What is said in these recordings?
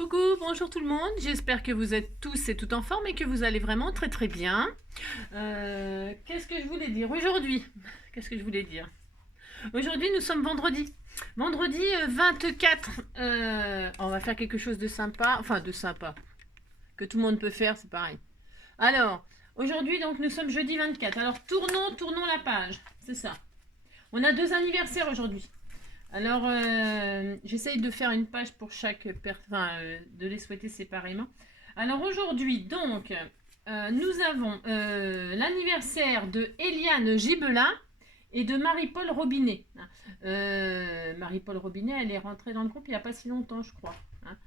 Coucou, bonjour tout le monde, j'espère que vous êtes tous et toutes en forme et que vous allez vraiment très très bien. Qu'est-ce que je voulais dire aujourd'hui? Qu'est-ce que je voulais dire? Aujourd'hui nous sommes vendredi. Vendredi 24, on va faire quelque chose de sympa, enfin de sympa, que tout le monde peut faire, c'est pareil. Alors, aujourd'hui donc nous sommes jeudi 24, alors tournons la page, c'est ça. On a deux anniversaires aujourd'hui. Alors, j'essaye de faire une page pour chaque personne, de les souhaiter séparément. Alors aujourd'hui, donc, nous avons l'anniversaire de Eliane Gibelin et de Marie-Paul Robinet. Marie-Paul Robinet, elle est rentrée dans le groupe il n'y a pas si longtemps, je crois.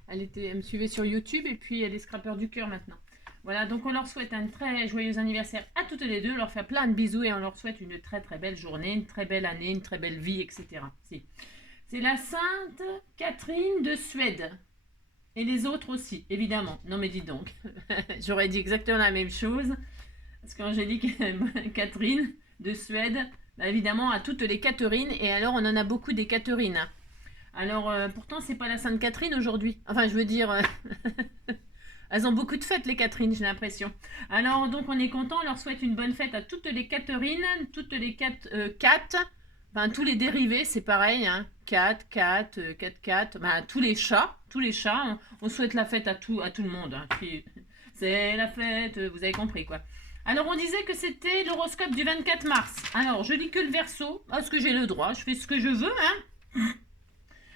Elle me suivait sur YouTube et puis elle est scrapper du cœur maintenant. Voilà, donc on leur souhaite un très joyeux anniversaire à toutes les deux, on leur fait plein de bisous et on leur souhaite une très très belle journée, une très belle année, une très belle vie, etc. C'est la Sainte Catherine de Suède. Et les autres aussi, évidemment. Non mais dis donc, j'aurais dit exactement la même chose. Parce qu'Angélique Catherine de Suède, bah évidemment à toutes les Catherines, et alors on en a beaucoup des Catherines. Alors pourtant c'est pas la Sainte Catherine aujourd'hui. Enfin je veux dire... elles ont beaucoup de fêtes, les Catherine, j'ai l'impression. Alors, donc, on est content. On leur souhaite une bonne fête à toutes les Catherine, toutes les Cat, enfin, tous les dérivés, c'est pareil. Hein. Cat, ben, tous les chats. On souhaite la fête à tout le monde. Hein. C'est la fête, vous avez compris, quoi. Alors, on disait que c'était l'horoscope du 24 mars. Alors, je lis que le verso, parce que j'ai le droit. Je fais ce que je veux, hein.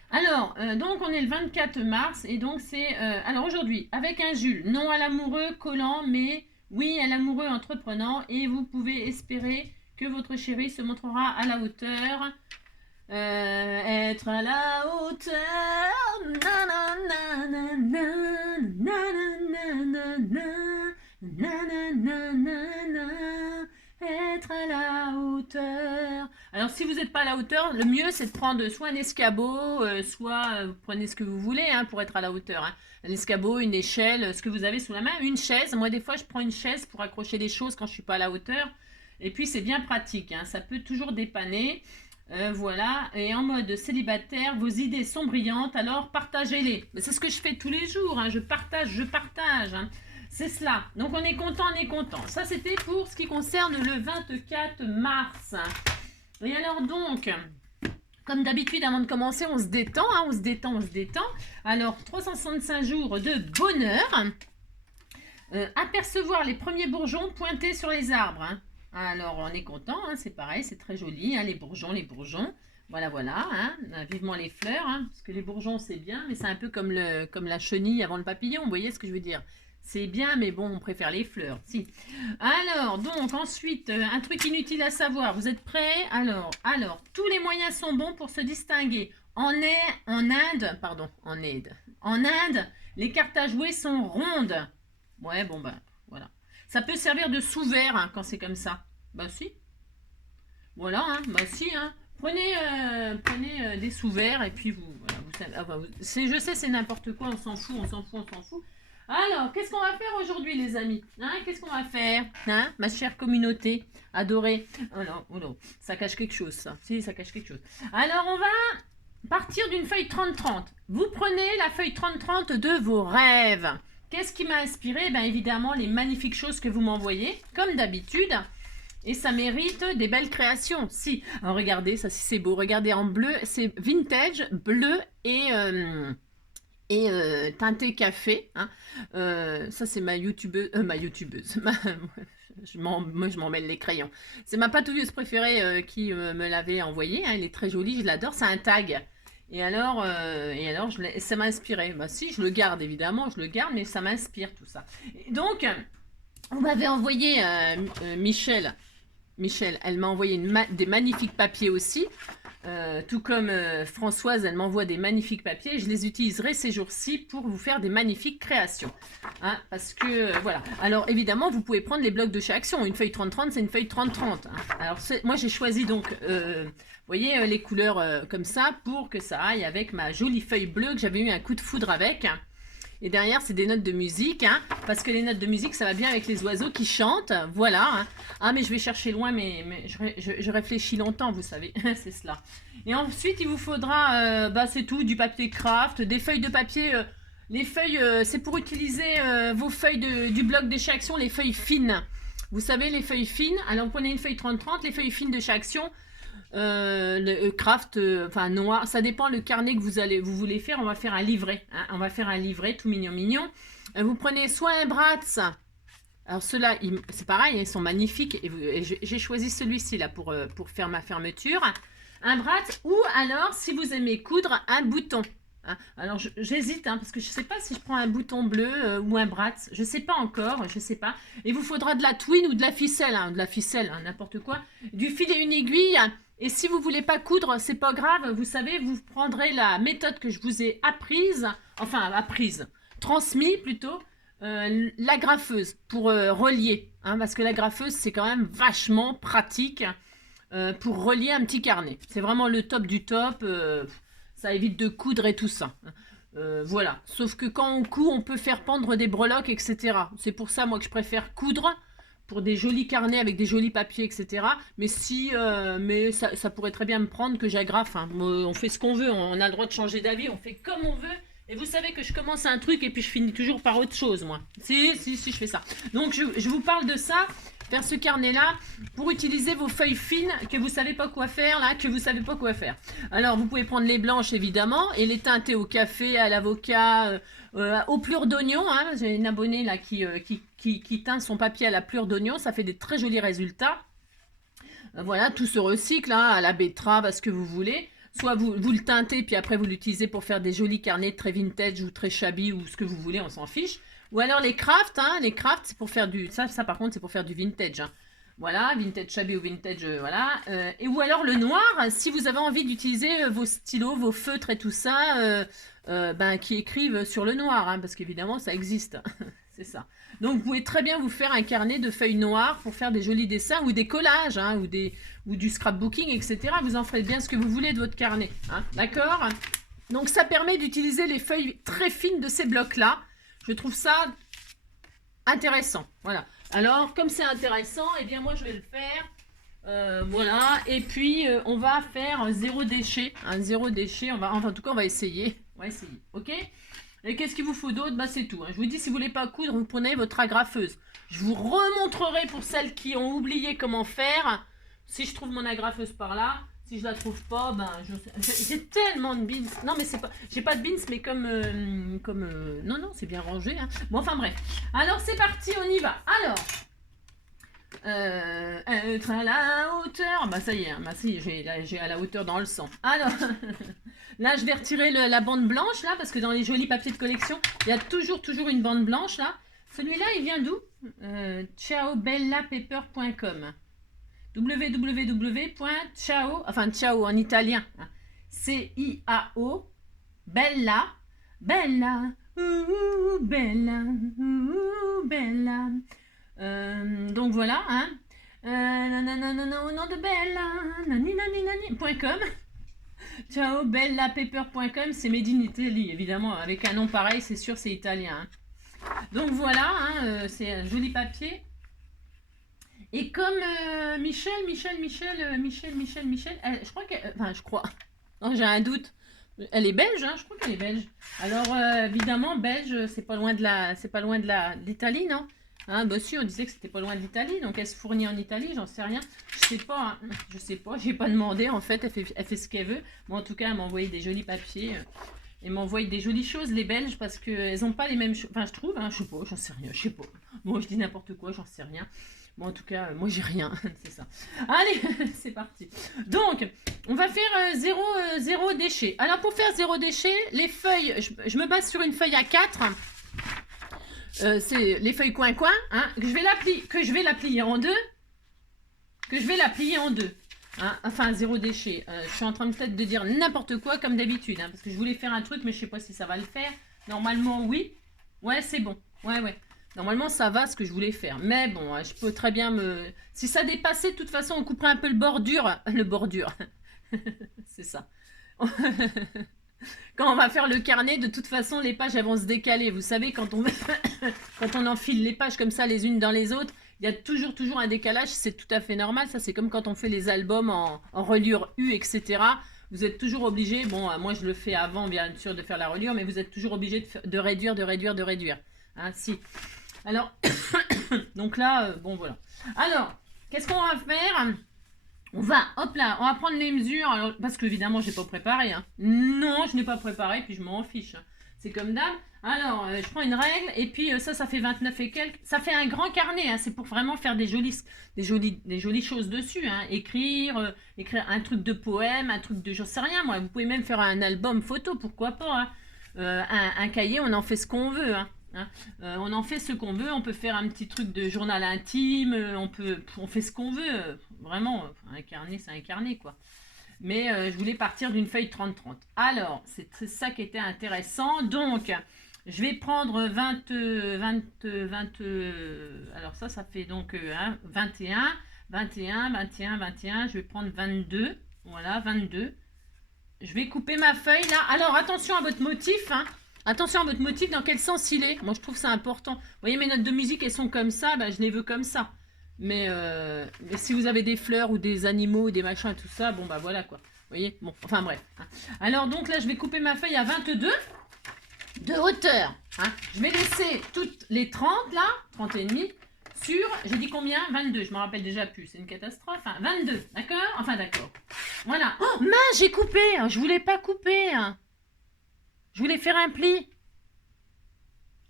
Alors, donc on est le 24 mars et donc c'est... alors aujourd'hui, avec un Jules, non à l'amoureux collant, mais oui à l'amoureux entreprenant et vous pouvez espérer que votre chéri se montrera à la hauteur. Être à la hauteur. Être à la hauteur. Alors si vous n'êtes pas à la hauteur, le mieux c'est de prendre soit un escabeau, soit vous prenez ce que vous voulez hein, pour être à la hauteur. Hein. Un escabeau, une échelle, ce que vous avez sous la main, une chaise. Moi des fois je prends une chaise pour accrocher des choses quand je suis pas à la hauteur. Et puis c'est bien pratique, hein, ça peut toujours dépanner. Voilà, et en mode célibataire, vos idées sont brillantes, alors partagez-les. C'est ce que je fais tous les jours, hein, je partage. Hein. C'est cela. Donc on est content. Ça c'était pour ce qui concerne le 24 mars. Et alors donc, comme d'habitude avant de commencer, on se détend. Hein, on se détend. Alors 365 jours de bonheur. Apercevoir les premiers bourgeons pointés sur les arbres. Hein. Alors on est content, hein, c'est pareil, c'est très joli, hein, les bourgeons. Voilà, hein, vivement les fleurs, hein, parce que les bourgeons c'est bien, mais c'est un peu comme la chenille avant le papillon, vous voyez ce que je veux dire? C'est bien, mais bon, on préfère les fleurs. Si. Alors, donc, ensuite, un truc inutile à savoir. Vous êtes prêts? Alors, tous les moyens sont bons pour se distinguer. En Inde, les cartes à jouer sont rondes. Ouais, bon, ben, voilà. Ça peut servir de sous-vert hein, quand c'est comme ça. Bah, si. Voilà, hein, bah, si, hein. Prenez des sous-verts et puis je sais, c'est n'importe quoi, on s'en fout. Alors, qu'est-ce qu'on va faire aujourd'hui, les amis hein? Qu'est-ce qu'on va faire hein? Ma chère communauté adorée. Oh non, ça cache quelque chose, ça. Si, ça cache quelque chose. Alors, on va partir d'une feuille 30-30. Vous prenez la feuille 30-30 de vos rêves. Qu'est-ce qui m'a inspiré? Ben, évidemment, les magnifiques choses que vous m'envoyez, comme d'habitude. Et ça mérite des belles créations. Si, alors, regardez, ça c'est beau. Regardez en bleu, c'est vintage, bleu et teinté café. Hein. Ça, c'est ma youtubeuse. Moi, je m'en mêle les crayons. C'est ma patouilleuse préférée qui me l'avait envoyé. Hein. Elle est très jolie, je l'adore. C'est un tag. Et alors ça m'a inspiré. Bah, si, je le garde, évidemment. Je le garde, mais ça m'inspire tout ça. Et donc, on m'avait envoyé Michel, elle m'a envoyé des magnifiques papiers aussi. Tout comme Françoise, elle m'envoie des magnifiques papiers. Je les utiliserai ces jours-ci pour vous faire des magnifiques créations. Hein, parce que, voilà. Alors, évidemment, vous pouvez prendre les blocs de chez Action. Une feuille 30-30, c'est une feuille 30-30. Hein. Alors, moi, j'ai choisi donc, vous voyez, les couleurs comme ça pour que ça aille avec ma jolie feuille bleue que j'avais eu un coup de foudre avec. Et derrière, c'est des notes de musique, hein, parce que les notes de musique, ça va bien avec les oiseaux qui chantent. Voilà. Hein. Ah, mais je vais chercher loin, mais je réfléchis longtemps, vous savez. C'est cela. Et ensuite, il vous faudra, c'est tout, du papier craft, des feuilles de papier Les feuilles, c'est pour utiliser vos feuilles du bloc de chez Action, les feuilles fines. Vous savez, les feuilles fines, alors vous prenez une feuille 30-30, les feuilles fines de chez Action, le craft, enfin noir, ça dépend le carnet que vous voulez faire. On va faire un livret, hein, on va faire un livret tout mignon mignon. Vous prenez soit un Bratz, alors ceux-là, c'est pareil, ils sont magnifiques, et j'ai choisi celui-ci là pour faire ma fermeture. Un Bratz, ou alors, si vous aimez coudre, un bouton. Hein. Alors j'hésite, hein, parce que je ne sais pas si je prends un bouton bleu ou un Bratz, je ne sais pas encore, je ne sais pas. Il vous faudra de la twine ou de la ficelle, hein, n'importe quoi, du fil et une aiguille. Et si vous voulez pas coudre, c'est pas grave, vous savez, vous prendrez la méthode que je vous ai transmis plutôt, la graffeuse pour relier, hein, parce que la graffeuse c'est quand même vachement pratique pour relier un petit carnet. C'est vraiment le top du top, ça évite de coudre et tout ça. Voilà, sauf que quand on coud, on peut faire pendre des breloques, etc. C'est pour ça moi que je préfère coudre, pour des jolis carnets avec des jolis papiers, etc. Mais ça pourrait très bien me prendre que j'agrafe. Hein. On fait ce qu'on veut, on a le droit de changer d'avis, on fait comme on veut. Et vous savez que je commence un truc et puis je finis toujours par autre chose, moi. Si, je fais ça. Donc, je vous parle de ça, faire ce carnet-là, pour utiliser vos feuilles fines que vous savez pas quoi faire, là, que vous savez pas quoi faire. Alors, vous pouvez prendre les blanches, évidemment, et les teinter au café, à l'avocat, aux plures d'oignon. Hein. J'ai une abonnée, là, qui teint son papier à la plure d'oignon. Ça fait des très jolis résultats. Voilà, tout se recycle, hein, à la betterave, à ce que vous voulez. Soit vous le teintez, puis après vous l'utilisez pour faire des jolis carnets très vintage ou très shabby ou ce que vous voulez, on s'en fiche. Ou alors les crafts, hein, les crafts c'est pour faire du... Ça par contre c'est pour faire du vintage. Hein. Voilà, vintage shabby ou vintage, voilà. Ou alors le noir, si vous avez envie d'utiliser vos stylos, vos feutres et tout ça, qui écrivent sur le noir, hein, parce qu'évidemment ça existe. C'est ça. Donc vous pouvez très bien vous faire un carnet de feuilles noires pour faire des jolis dessins ou des collages, hein, ou du scrapbooking, etc. Vous en ferez bien ce que vous voulez de votre carnet. Hein, d'accord? Donc ça permet d'utiliser les feuilles très fines de ces blocs-là. Je trouve ça intéressant. Voilà. Alors, comme c'est intéressant, eh bien moi je vais le faire. Voilà. Et puis on va faire zéro déchet. Hein, zéro déchet. En tout cas, on va essayer. On va essayer. Ok? Et qu'est-ce qu'il vous faut d'autre? Bah, c'est tout. Hein. Je vous dis, si vous voulez pas coudre, vous prenez votre agrafeuse. Je vous remontrerai pour celles qui ont oublié comment faire. Si je trouve mon agrafeuse par là. Si je la trouve pas, ben, j'ai tellement de bins. Non, mais c'est pas... J'ai pas de bins, mais comme... non, c'est bien rangé. Hein. Bon, enfin, bref. Alors, c'est parti, on y va. Alors... être à la hauteur. Bah, ça y est. Hein, bah, si, j'ai à la hauteur dans le sang. Alors... Là, je vais retirer la bande blanche, là, parce que dans les jolis papiers de collection, il y a toujours une bande blanche, là. Celui-là, il vient d'où? Ciaobellapaper.com www.ciao, enfin ciao en italien, hein. C-I-A-O, bella, bella, bella, bella. Donc voilà, hein. Au nom de bella, .com. Ciaobellapaper.com, c'est made in Italy, évidemment, avec un nom pareil, c'est sûr, c'est italien. Hein. Donc voilà, hein, c'est un joli papier. Et comme Michel, je crois qu'elle... Enfin, je crois. Non, j'ai un doute. Elle est belge, hein, je crois qu'elle est belge. Alors, évidemment, belge, c'est pas loin de l'Italie, non? Hein, bah si, on disait que c'était pas loin de l'Italie, donc elle se fournit en Italie, j'en sais rien. Je sais pas, j'ai pas demandé, en fait, elle fait ce qu'elle veut. Bon, en tout cas, elle m'a envoyé des jolis papiers. Elle m'a envoyé des jolies choses, les Belges, parce qu'elles ont pas les mêmes choses. Enfin, je trouve, hein, je sais pas, j'en sais rien, je sais pas. Bon, je dis n'importe quoi, j'en sais rien. Bon, en tout cas, moi, j'ai rien, c'est ça. Allez, c'est parti. Donc, on va faire zéro déchet. Alors, pour faire zéro déchet, les feuilles, je me base sur une feuille A4. C'est les feuilles coin-coin, hein, que je vais la plier en deux. Hein, enfin, zéro déchet. Je suis en train peut-être de dire n'importe quoi, comme d'habitude. Hein, parce que je voulais faire un truc, mais je sais pas si ça va le faire. Normalement, oui. Ouais, c'est bon. Ouais. Normalement, ça va ce que je voulais faire. Mais bon, je peux très bien me... Si ça dépassait, de toute façon, on couperait un peu le bordure. Le bordure. C'est ça. Quand on va faire le carnet, de toute façon, les pages, elles vont se décaler. Vous savez, quand on enfile les pages comme ça, les unes dans les autres, il y a toujours un décalage. C'est tout à fait normal. Ça, c'est comme quand on fait les albums en reliure U, etc. vous êtes toujours obligé, bon, moi je le fais avant bien sûr de faire la reliure, mais vous êtes toujours obligé de réduire, de réduire, de réduire. Hein, si. Alors, donc là, bon voilà. Alors, qu'est-ce qu'on va faire? On va, hop là, on va prendre les mesures, alors, parce qu'évidemment, je n'ai pas préparé. Hein. Non, je n'ai pas préparé, puis je m'en fiche. Hein. C'est comme d'hab. Alors, je prends une règle, et puis ça fait 29 et quelques. Ça fait un grand carnet, hein. C'est pour vraiment faire des jolies choses dessus. Hein. Écrire un truc de poème, un truc de j'en sais rien, moi. Vous pouvez même faire un album photo, pourquoi pas. Hein. Un cahier, on en fait ce qu'on veut. Hein. Hein. On en fait ce qu'on veut, on peut faire un petit truc de journal intime, on fait ce qu'on veut, vraiment, un carnet c'est un carnet quoi. Mais je voulais partir d'une feuille 30-30. Alors, c'est ça qui était intéressant, donc je vais prendre 20, alors ça fait donc 21, 21, 21, 21, je vais prendre 22, voilà, 22. Je vais couper ma feuille là, alors attention à votre motif, hein. Attention à votre motif, dans quel sens il est. Moi, je trouve ça important. Vous voyez, mes notes de musique, elles sont comme ça. Ben, je les veux comme ça. Mais si vous avez des fleurs ou des animaux, des machins et tout ça, bon, bah voilà, quoi. Vous voyez. Bon, enfin, bref. Hein. Alors, donc là, je vais couper ma feuille à 22 de hauteur. Hein. Je vais laisser toutes les 30, là, 30 et demi, sur, j'ai dit combien? 22. Je me rappelle déjà plus. C'est une catastrophe. Hein. 22, d'accord? Enfin, d'accord. Voilà. Oh, mince, j'ai coupé. Je voulais pas couper. Hein. Je voulais faire un pli.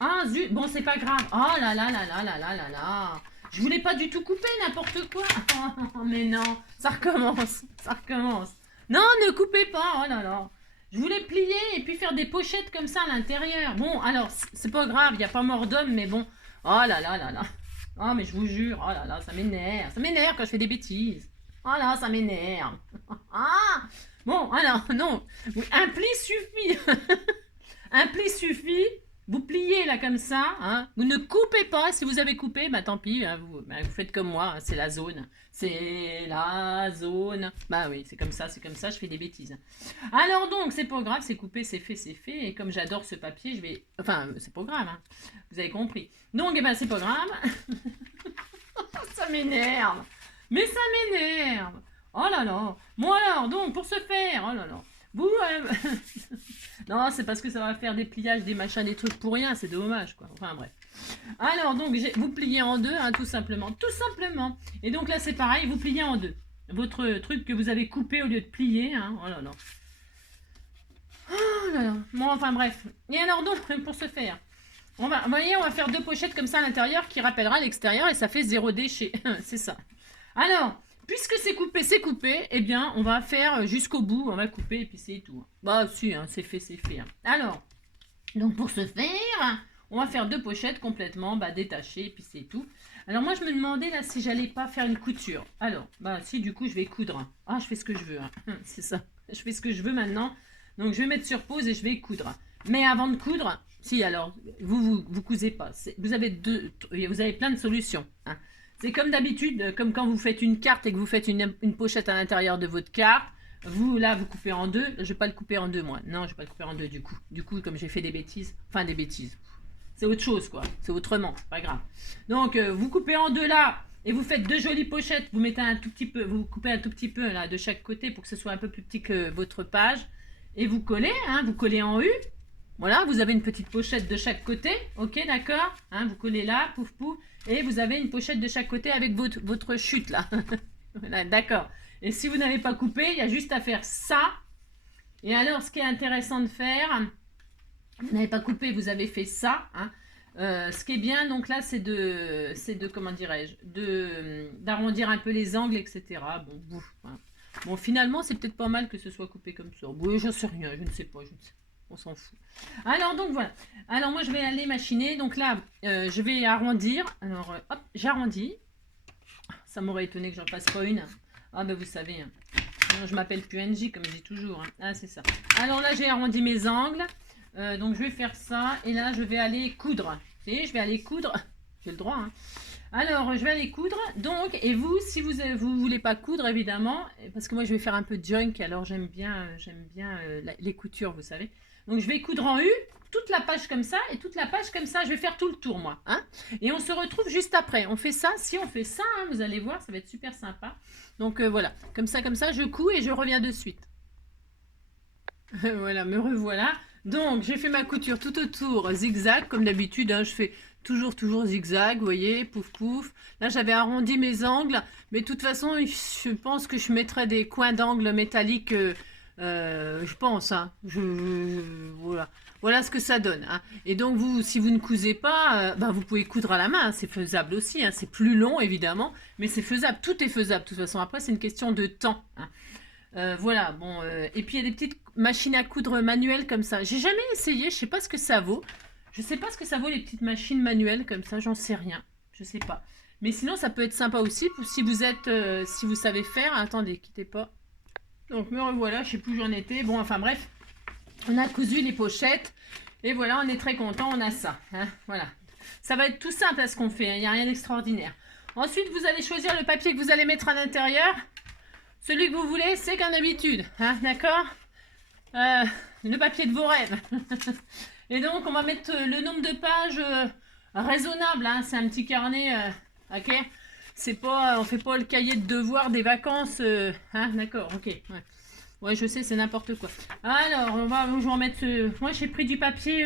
Ah zut, bon c'est pas grave. Oh là là là là là là là là. Je voulais pas du tout couper n'importe quoi. Oh, mais non, ça recommence, ça recommence. Non, ne coupez pas, oh là là. Je voulais plier et puis faire des pochettes comme ça à l'intérieur. Bon, alors, c'est pas grave, il n'y a pas mort d'homme, mais bon. Oh là là là là. Oh, mais je vous jure, oh là là, ça m'énerve. Ça m'énerve quand je fais des bêtises. Oh là, ça m'énerve. Ah. Bon, alors, non. Un pli suffit. Un pli suffit. Vous pliez là comme ça. Hein. Vous ne coupez pas. Si vous avez coupé, bah tant pis. Hein, vous faites comme moi. Hein, c'est la zone. C'est la zone. Bah oui, c'est comme ça. Je fais des bêtises. Alors donc, c'est pas grave. C'est coupé, c'est fait, c'est fait. Et comme j'adore ce papier, je vais... Enfin, c'est pas grave. Hein. Vous avez compris. Donc, eh ben, c'est pas grave. Ça m'énerve. Mais ça m'énerve. Oh là là. Bon alors, donc, pour ce faire, oh là là. Vous, non, c'est parce que ça va faire des pliages, des machins, des trucs pour rien, c'est dommage, quoi. Enfin, bref. Alors, donc, vous pliez en deux, hein, tout simplement. Tout simplement. Et donc là, c'est pareil, vous pliez en deux. Votre truc que vous avez coupé au lieu de plier, hein. Oh là là. Oh là là. Bon, enfin, bref. Et alors, donc, pour ce faire, vous voyez, on va faire deux pochettes comme ça à l'intérieur qui rappellera l'extérieur et ça fait 0 déchet. C'est ça. Alors... Puisque c'est coupé, eh bien, on va faire jusqu'au bout, on va couper et puis c'est tout. Bah, si, hein, c'est fait, c'est fait. Hein. Alors, donc pour ce faire, on va faire deux pochettes complètement détachées et puis c'est tout. Alors, moi, je me demandais là si j'allais pas faire une couture. Alors, bah, si, du coup, je vais coudre. Ah, je fais ce que je veux. Hein. C'est ça. Je fais ce que je veux maintenant. Donc, je vais mettre sur pause et je vais coudre. Mais avant de coudre, si, alors, vous cousez pas. Vous avez plein de solutions. Hein. C'est comme d'habitude, comme quand vous faites une carte et que vous faites une pochette à l'intérieur de votre carte. Vous, là, vous coupez en deux. Je ne vais pas le couper en deux, moi. Non, je ne vais pas le couper en deux, du coup. Du coup, comme j'ai fait des bêtises. Enfin, des bêtises. C'est autre chose, quoi. C'est autrement. Pas grave. Donc, vous coupez en deux, là. Et vous faites deux jolies pochettes. Vous mettez un tout petit peu... Vous coupez un tout petit peu, là, de chaque côté pour que ce soit un peu plus petit que votre page. Et vous collez, hein. Vous collez en U. Voilà, vous avez une petite pochette de chaque côté. Ok, d'accord, hein, vous collez là, pouf, pouf. Et vous avez une pochette de chaque côté avec votre chute, là. Voilà, d'accord. Et si vous n'avez pas coupé, il y a juste à faire ça. Et alors, ce qui est intéressant de faire, vous n'avez pas coupé, vous avez fait ça. Hein. Ce qui est bien, donc là, c'est de comment dirais-je, d'arrondir un peu les angles, etc. Bon, bouf. Hein. Bon, finalement, c'est peut-être pas mal que ce soit coupé comme ça. Oui, j'en sais rien, je ne sais pas, On s'en fout. Alors, donc, voilà. Alors, moi, je vais aller machiner. Donc là, je vais arrondir. Alors, hop, j'arrondis. Ça m'aurait étonné que j'en fasse pas une. Ah, ben, vous savez. Hein. Non, je m'appelle PNJ, comme je dis toujours. Hein. Ah, c'est ça. Alors là, j'ai arrondi mes angles. Donc, je vais faire ça. Et là, je vais aller coudre. Vous voyez, je vais aller coudre. J'ai le droit, hein. Alors, je vais aller coudre. Donc, et vous, si vous voulez pas coudre, évidemment, parce que moi, je vais faire un peu de junk. Alors, j'aime bien les coutures, vous savez. Donc, je vais coudre en U, toute la page comme ça, et toute la page comme ça. Je vais faire tout le tour, moi. Hein, et on se retrouve juste après. On fait ça. Si on fait ça, hein, vous allez voir, ça va être super sympa. Donc, voilà. Comme ça, je couds et je reviens de suite. Voilà, me revoilà. Donc, j'ai fait ma couture tout autour, zigzag, comme d'habitude, hein, je fais toujours zigzag, vous voyez, pouf pouf. Là, j'avais arrondi mes angles, mais de toute façon, je pense que je mettrai des coins d'angle métalliques, je pense, hein. Voilà. Voilà ce que ça donne, hein. Et donc, vous, si vous ne cousez pas, ben, vous pouvez coudre à la main, hein, c'est faisable aussi, hein. C'est plus long, évidemment, mais c'est faisable, tout est faisable, de toute façon. Après, c'est une question de temps, hein. Voilà, bon, et puis il y a des petites machines à coudre manuelles comme ça. J'ai jamais essayé, je sais pas ce que ça vaut. Je sais pas ce que ça vaut les petites machines manuelles comme ça, j'en sais rien. Je sais pas. Mais sinon, ça peut être sympa aussi si vous êtes, si vous savez faire. Attendez, quittez pas. Donc me revoilà, je sais plus où j'en étais. Bon, enfin bref, on a cousu les pochettes et voilà, on est très content, on a ça, hein, voilà. Ça va être tout simple à ce qu'on fait, hein, il n'y a rien d'extraordinaire. Ensuite, vous allez choisir le papier que vous allez mettre à l'intérieur. Celui que vous voulez, c'est comme d'habitude, hein, d'accord, le papier de vos rêves. Et donc, on va mettre le nombre de pages raisonnable, hein, c'est un petit carnet, ok. C'est pas, on fait pas le cahier de devoir des vacances, hein, d'accord, ok. Ouais. Ouais, je sais, c'est n'importe quoi. Alors, je vais en mettre. Moi, j'ai pris du papier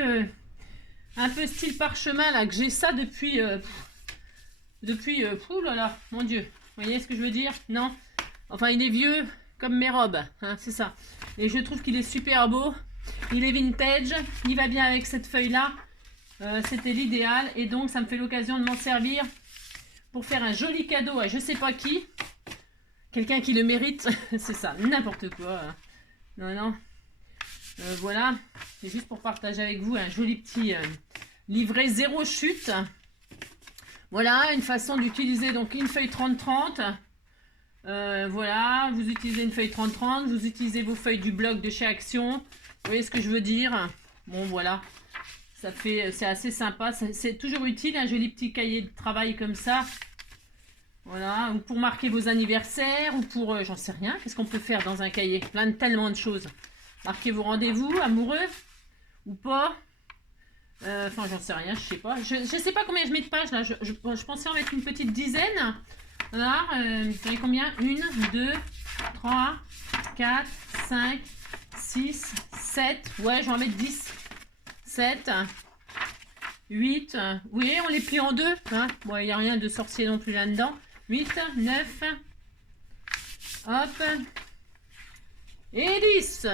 un peu style parchemin là, que j'ai ça depuis. Ouh là là, mon Dieu. Vous voyez ce que je veux dire? Non. Enfin, il est vieux comme mes robes, hein, c'est ça. Et je trouve qu'il est super beau. Il est vintage. Il va bien avec cette feuille là. C'était l'idéal. Et donc, ça me fait l'occasion de m'en servir pour faire un joli cadeau à je sais pas qui. Quelqu'un qui le mérite. C'est ça, n'importe quoi. Non, non. Voilà. C'est juste pour partager avec vous un joli petit livret zéro chute. Voilà, une façon d'utiliser donc une feuille 30-30. Voilà, vous utilisez une feuille 30-30, vous utilisez vos feuilles du blog de chez Action. Vous voyez ce que je veux dire? Bon, voilà. Ça fait, c'est assez sympa. C'est toujours utile, un joli petit cahier de travail comme ça. Voilà, ou pour marquer vos anniversaires, ou pour, j'en sais rien, qu'est-ce qu'on peut faire dans un cahier? Tellement de choses. Marquer vos rendez-vous, amoureux, ou pas. Enfin, j'en sais rien, je sais pas. Je sais pas combien je mets de pages, là. Je pensais en mettre une petite dizaine. Voilà, vous avez combien? 1, 2, 3, 4, 5, 6, 7. Ouais, je vais en mettre 10. 7, 8. Oui, on les plie en deux. Hein. Bon, il n'y a rien de sorcier non plus là-dedans. 8, 9. Hop. Et 10.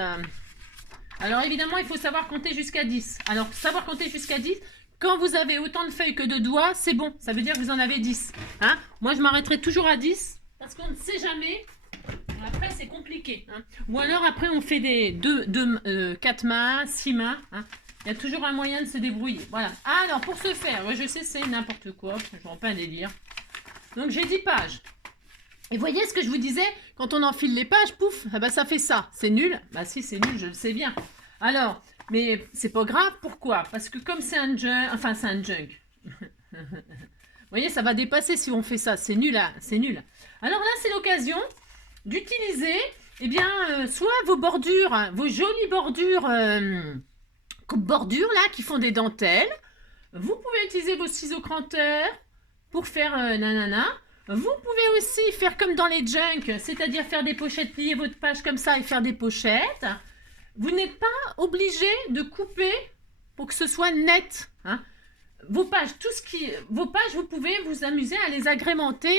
Alors évidemment, il faut savoir compter jusqu'à 10. Alors, savoir compter jusqu'à 10, quand vous avez autant de feuilles que de doigts, c'est bon. Ça veut dire que vous en avez 10. Hein. Moi, je m'arrêterai toujours à 10 parce qu'on ne sait jamais. Après, c'est compliqué. Hein. Ou alors, après, on fait des 4 mains, 6 mains. Hein. Il y a toujours un moyen de se débrouiller. Voilà. Alors, pour ce faire, je sais, c'est n'importe quoi. Je ne rends pas un délire. Donc, j'ai 10 pages. Et voyez ce que je vous disais, quand on enfile les pages, pouf, ah bah ça fait ça. C'est nul? Bah si, c'est nul, je le sais bien. Alors, mais c'est pas grave, pourquoi? Parce que comme c'est un junk, enfin c'est un junk. Vous voyez, ça va dépasser si on fait ça. C'est nul, hein, c'est nul. Alors là, c'est l'occasion d'utiliser, eh bien, soit vos bordures, hein, vos jolies bordures, là, qui font des dentelles. Vous pouvez utiliser vos ciseaux cranteurs pour faire nanana. Vous pouvez aussi faire comme dans les junks, c'est-à-dire faire des pochettes, plier votre page comme ça et faire des pochettes. Vous n'êtes pas obligé de couper pour que ce soit net. Hein. Vos pages, vous pouvez vous amuser à les agrémenter,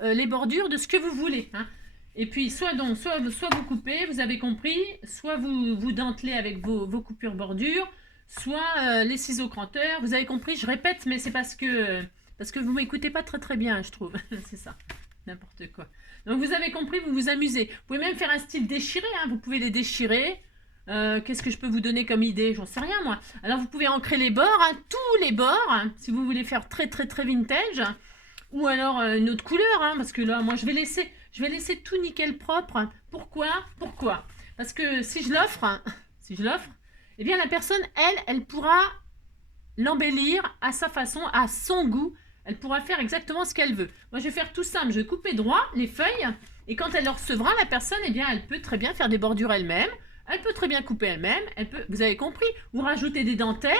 les bordures de ce que vous voulez. Hein. Et puis, soit vous coupez, vous avez compris, soit vous dentelez avec vos coupures bordures, soit les ciseaux cranteurs. Vous avez compris, je répète, mais c'est parce que vous m'écoutez pas très bien, je trouve. C'est ça, n'importe quoi. Donc vous avez compris, vous vous amusez. Vous pouvez même faire un style déchiré, hein. Vous pouvez les déchirer. Qu'est-ce que je peux vous donner comme idée? J'en sais rien, moi. Alors vous pouvez ancrer les bords, hein, tous les bords, hein, si vous voulez faire très vintage. Ou alors une autre couleur, hein, parce que là, moi, je vais laisser tout nickel propre. Pourquoi? Parce que si je l'offre, eh bien la personne, elle pourra l'embellir à sa façon, à son goût. Elle pourra faire exactement ce qu'elle veut. Moi, je vais faire tout simple. Je vais couper droit les feuilles. Et quand elle le recevra, la personne, eh bien, elle peut très bien faire des bordures elle-même. Elle peut très bien couper elle-même. Vous avez compris. Ou rajouter des dentelles.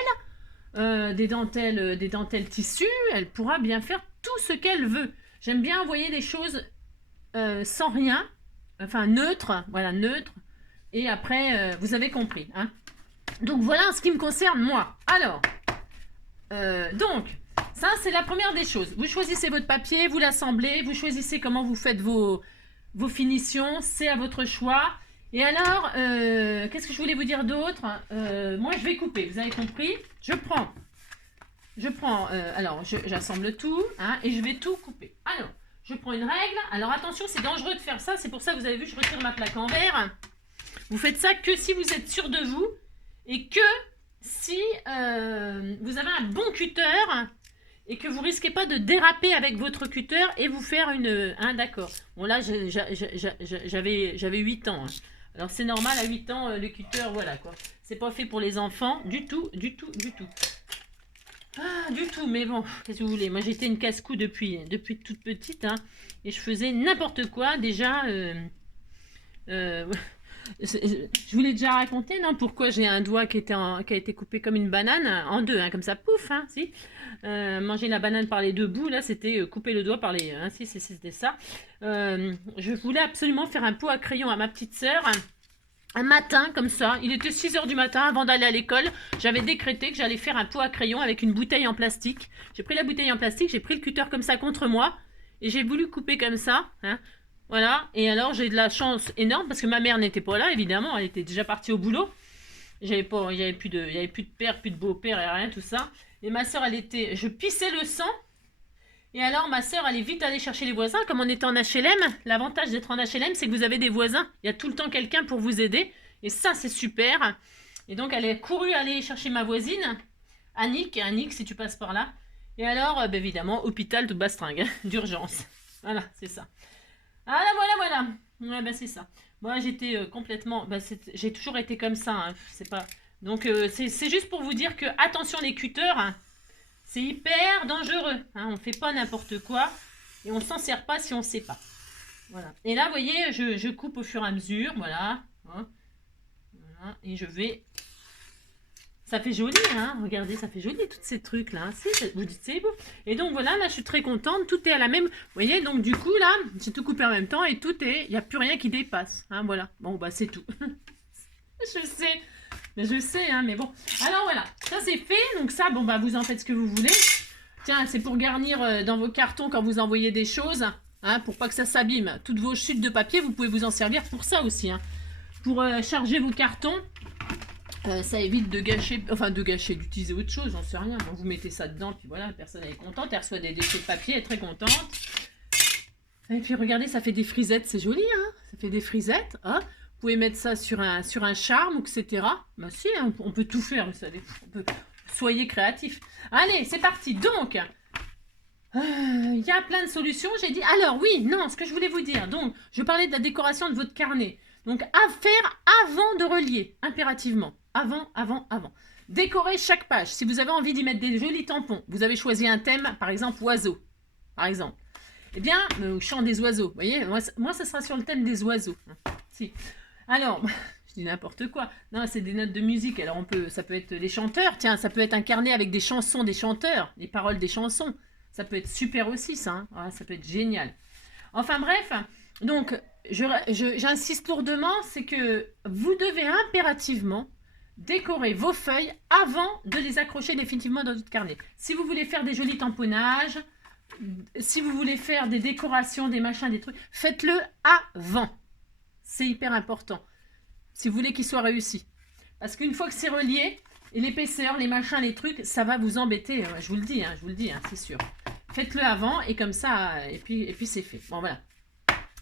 Des dentelles tissus. Elle pourra bien faire tout ce qu'elle veut. J'aime bien envoyer des choses sans rien. Enfin, neutre. Voilà, neutre. Et après, vous avez compris. Hein. Donc voilà en ce qui me concerne, moi. Alors, donc, ça c'est la première des choses. Vous choisissez votre papier, vous l'assemblez, vous choisissez comment vous faites vos finitions, c'est à votre choix. Et alors, qu'est-ce que je voulais vous dire d'autre? Moi je vais couper, vous avez compris? Je prends, alors j'assemble tout, hein, et je vais tout couper. Alors, je prends une règle. Alors attention, c'est dangereux de faire ça, c'est pour ça que vous avez vu, je retire ma plaque en verre. Vous faites ça que si vous êtes sûr de vous, et que si vous avez un bon cutter, et que vous risquez pas de déraper avec votre cutter et vous faire une... Hein, d'accord. Bon là, j'avais 8 ans. Hein. Alors c'est normal, à 8 ans, le cutter, voilà quoi. C'est pas fait pour les enfants, du tout, du tout, du tout. Ah, du tout, mais bon, qu'est-ce que vous voulez? Moi, j'étais une casse-cou depuis toute petite, hein, et je faisais n'importe quoi. Déjà, je vous l'ai déjà raconté, non? Pourquoi j'ai un doigt qui a été coupé comme une banane, en deux, hein, comme ça, pouf, hein, si. Manger la banane par les deux bouts, là, c'était couper le doigt par les... Hein, si, c'était ça. Je voulais absolument faire un pot à crayon à ma petite sœur, un matin, comme ça, il était 6 h du matin, avant d'aller à l'école, j'avais décrété que j'allais faire un pot à crayon avec une bouteille en plastique. J'ai pris la bouteille en plastique, j'ai pris le cutter comme ça contre moi, et j'ai voulu couper comme ça, hein, voilà. Et alors, j'ai de la chance énorme, parce que ma mère n'était pas là, évidemment, elle était déjà partie au boulot. Il n'y avait plus de père, plus de beau-père, et rien, tout ça. Et ma soeur, je pissais le sang. Et alors, ma soeur, elle est vite allée chercher les voisins. Comme on est en HLM, l'avantage d'être en HLM, c'est que vous avez des voisins. Il y a tout le temps quelqu'un pour vous aider. Et ça, c'est super. Et donc, elle est courue aller chercher ma voisine, Annick, si tu passes par là. Et alors, évidemment, hôpital de Bastringue, d'urgence. Voilà, c'est ça. Ah là, voilà. Ouais, c'est ça. Moi, j'étais complètement... j'ai toujours été comme ça. Hein. C'est pas... Donc, c'est juste pour vous dire que, attention les cutters... Hein. C'est hyper dangereux. Hein, on ne fait pas n'importe quoi. Et on ne s'en sert pas si on ne sait pas. Voilà. Et là, vous voyez, je coupe au fur et à mesure. Voilà. Hein, voilà. Et je vais... Ça fait joli, hein. Regardez, ça fait joli, tous ces trucs-là. Vous dites, c'est beau. Et donc, voilà, là, je suis très contente. Tout est à la même... Vous voyez, donc, du coup, là, j'ai tout coupé en même temps. Et tout est... Il n'y a plus rien qui dépasse. Hein, voilà. Bon, c'est tout. Je sais... Mais je sais, hein, mais bon. Alors voilà, ça c'est fait. Donc ça, vous en faites ce que vous voulez. Tiens, c'est pour garnir dans vos cartons quand vous envoyez des choses. Hein, pour pas que ça s'abîme. Toutes vos chutes de papier, vous pouvez vous en servir pour ça aussi. Hein. Pour charger vos cartons. Ça évite de gâcher, d'utiliser autre chose, j'en sais rien. Bon, vous mettez ça dedans, puis voilà, la personne elle est contente. Elle reçoit des déchets de papier, elle est très contente. Et puis regardez, ça fait des frisettes, c'est joli, hein. Ça fait des frisettes, hein. Vous pouvez mettre ça sur un charme, etc. Ben si, hein, on peut tout faire, vous savez. Soyez créatifs. Allez, c'est parti. Donc, il y a plein de solutions. J'ai dit, alors oui, non, ce que je voulais vous dire. Donc, je parlais de la décoration de votre carnet. Donc, à faire avant de relier, impérativement. Avant. Décorez chaque page. Si vous avez envie d'y mettre des jolis tampons, vous avez choisi un thème, par exemple, oiseaux. Par exemple. Eh bien, chant des oiseaux. Vous voyez, moi, ça sera sur le thème des oiseaux. Si. Alors, je dis n'importe quoi. Non, c'est des notes de musique. Alors, ça peut être les chanteurs. Tiens, ça peut être un carnet avec des chansons des chanteurs, les paroles des chansons. Ça peut être super aussi, ça. Hein. Ah, ça peut être génial. Enfin, bref. Donc, j'insiste lourdement, c'est que vous devez impérativement décorer vos feuilles avant de les accrocher définitivement dans votre carnet. Si vous voulez faire des jolis tamponnages, si vous voulez faire des décorations, des machins, des trucs, faites-le avant. C'est hyper important. Si vous voulez qu'il soit réussi. Parce qu'une fois que c'est relié, et l'épaisseur, les machins, les trucs, ça va vous embêter. Je vous le dis, c'est sûr. Faites-le avant et comme ça, et puis c'est fait. Bon, voilà.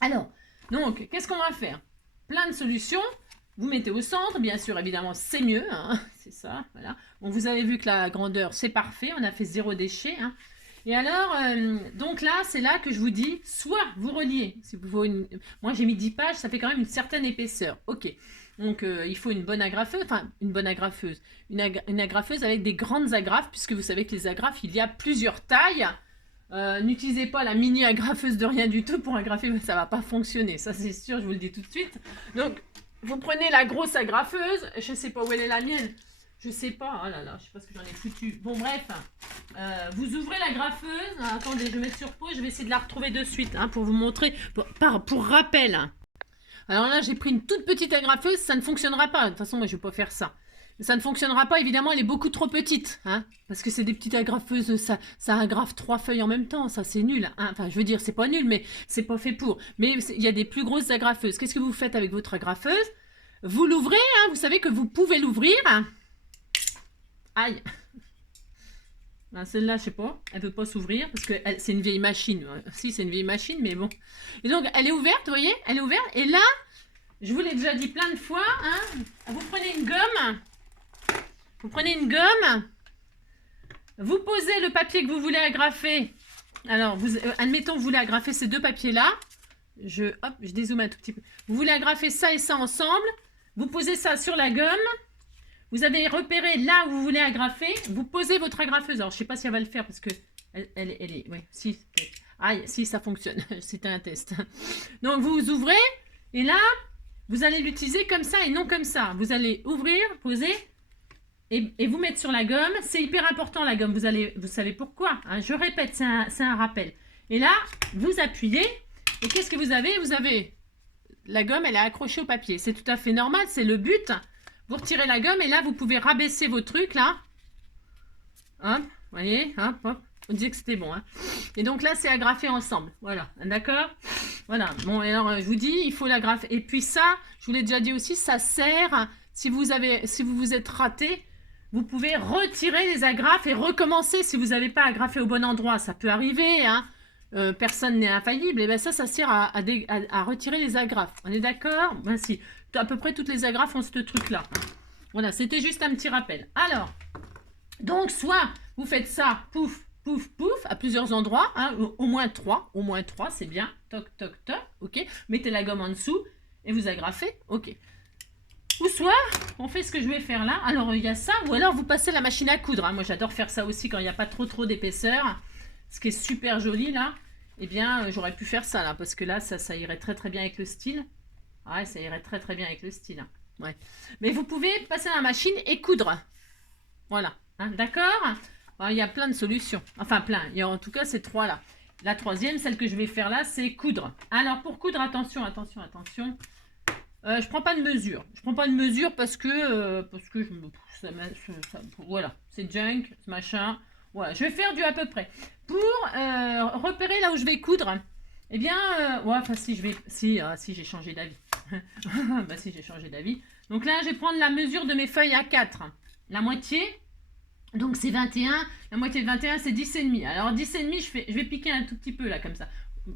Alors, donc, qu'est-ce qu'on va faire? Plein de solutions. Vous mettez au centre, bien sûr, évidemment, c'est mieux. Hein, c'est ça, voilà. Bon, vous avez vu que la grandeur, c'est parfait. On a fait 0 déchet. Hein. Et alors, donc là, c'est là que je vous dis, soit vous reliez. Si vous voulez moi, j'ai mis 10 pages, ça fait quand même une certaine épaisseur. Ok. Donc, il faut une bonne agrafeuse, une agrafeuse avec des grandes agrafes, puisque vous savez que les agrafes, il y a plusieurs tailles. N'utilisez pas la mini agrafeuse de rien du tout pour agrafer, ça ne va pas fonctionner. Ça, c'est sûr, je vous le dis tout de suite. Donc, vous prenez la grosse agrafeuse. Je ne sais pas où elle est la mienne. Je sais pas, oh là là, je sais pas ce que j'en ai foutu. Bon bref, vous ouvrez la graffeuse. Attendez, je vais mettre sur pause, je vais essayer de la retrouver de suite hein, pour vous montrer, pour rappel. Alors là, j'ai pris une toute petite agrafeuse, ça ne fonctionnera pas. De toute façon, moi, je ne vais pas faire ça. Ça ne fonctionnera pas, évidemment, elle est beaucoup trop petite. Hein, parce que c'est des petites agrafeuses, ça agrafe 3 feuilles en même temps. Ça, c'est nul. Hein. Enfin, je veux dire, c'est pas nul, mais c'est pas fait pour. Mais il y a des plus grosses agrafeuses. Qu'est-ce que vous faites avec votre agrafeuse? Vous l'ouvrez, hein, vous savez que vous pouvez l'ouvrir. Aïe. Celle-là, je sais pas, elle veut pas s'ouvrir parce que c'est une vieille machine. Si, c'est une vieille machine, mais bon. Et donc, elle est ouverte, vous voyez? Elle est ouverte. Et là, je vous l'ai déjà dit plein de fois, hein, vous prenez une gomme. Vous prenez une gomme. Vous posez le papier que vous voulez agrafer. Alors, admettons, vous voulez agrafer ces deux papiers-là. Je dézoome un tout petit peu. Vous voulez agrafer ça et ça ensemble. Vous posez ça sur la gomme. Vous avez repéré là où vous voulez agrafer. Vous posez votre agrafeuse. Alors, je ne sais pas si elle va le faire parce que elle est... Oui, si. Aïe, si, ça fonctionne. C'était un test. Donc, vous ouvrez. Et là, vous allez l'utiliser comme ça et non comme ça. Vous allez ouvrir, poser et vous mettre sur la gomme. C'est hyper important, la gomme. Vous savez pourquoi. Hein, je répète, c'est un rappel. Et là, vous appuyez. Et qu'est-ce que vous avez? Vous avez la gomme, elle est accrochée au papier. C'est tout à fait normal, c'est le but. Vous retirez la gomme et là, vous pouvez rabaisser vos trucs, là. Hop, vous voyez, hop, hop. On disait que c'était bon. Hein. Et donc là, c'est agrafé ensemble. Voilà, d'accord? Voilà. Bon, alors, je vous dis, il faut l'agrafer. Et puis ça, je vous l'ai déjà dit aussi, ça sert, si vous vous êtes raté, vous pouvez retirer les agrafes et recommencer si vous n'avez pas agrafé au bon endroit. Ça peut arriver, hein. Personne n'est infaillible. Et bien ça sert à retirer les agrafes. On est d'accord? Ben si. À peu près toutes les agrafes ont ce truc-là. Voilà, c'était juste un petit rappel. Alors, donc, soit vous faites ça, pouf, pouf, pouf, à plusieurs endroits, hein, au moins 3, c'est bien, toc, toc, toc, ok, mettez la gomme en dessous et vous agrafez, ok. Ou soit, on fait ce que je vais faire là, alors il y a ça, ou alors vous passez la machine à coudre, hein. Moi j'adore faire ça aussi quand il n'y a pas trop d'épaisseur, ce qui est super joli là, eh bien j'aurais pu faire ça là, parce que là ça irait très bien avec le style. Ouais, ça irait très bien avec le style. Hein. Ouais. Mais vous pouvez passer dans la machine et coudre. Voilà. Hein, d'accord? Il y a plein de solutions. Enfin, plein. Il y a en tout cas ces trois-là. La troisième, celle que je vais faire là, c'est coudre. Alors, pour coudre, attention. Je prends pas de mesure. Je prends pas de mesure parce que voilà, c'est junk, ce machin. Voilà, je vais faire du à peu près. Pour repérer là où je vais coudre, eh bien, ouais, enfin si j'ai changé d'avis. Bah si, j'ai changé d'avis. Donc là, je vais prendre la mesure de mes feuilles A4. La moitié, donc c'est 21. La moitié de 21, c'est 10,5. Alors 10,5, je vais piquer un tout petit peu là, comme ça.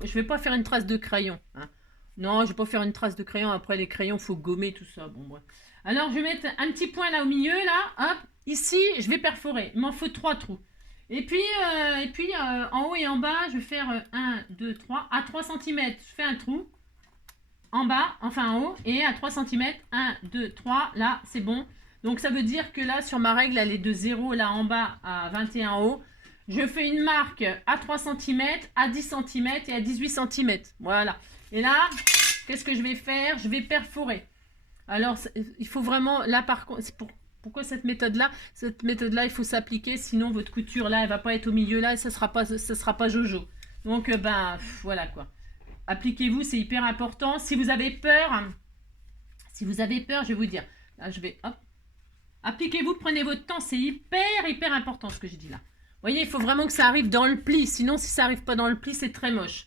Je vais pas faire une trace de crayon. Hein. Non, je vais pas faire une trace de crayon. Après, les crayons, faut gommer tout ça. Bon, ouais. Alors, je vais mettre un petit point là au milieu, là. Hop. Ici, je vais perforer. Il m'en faut 3 trous. Et puis, en haut et en bas, je vais faire 1, 2, 3. À 3 cm, je fais un trou. En bas, enfin en haut, et à 3 cm. 1, 2, 3. Là, c'est bon. Donc, ça veut dire que là, sur ma règle, elle est de 0 là en bas à 21 en haut. Je fais une marque à 3 cm, à 10 cm et à 18 cm. Voilà. Et là, qu'est-ce que je vais faire? Je vais perforer. Alors, il faut vraiment... Là, par contre, pourquoi cette méthode-là? Cette méthode-là, il faut s'appliquer, sinon votre couture, là, elle va pas être au milieu, là, et ça sera pas jojo. Donc, voilà, quoi. Appliquez-vous, c'est hyper important. Si vous avez peur, je vais vous dire. Là, je vais... Hop. Appliquez-vous, prenez votre temps. C'est hyper important, ce que je dis là. Vous voyez, il faut vraiment que ça arrive dans le pli. Sinon, si ça arrive pas dans le pli, c'est très moche.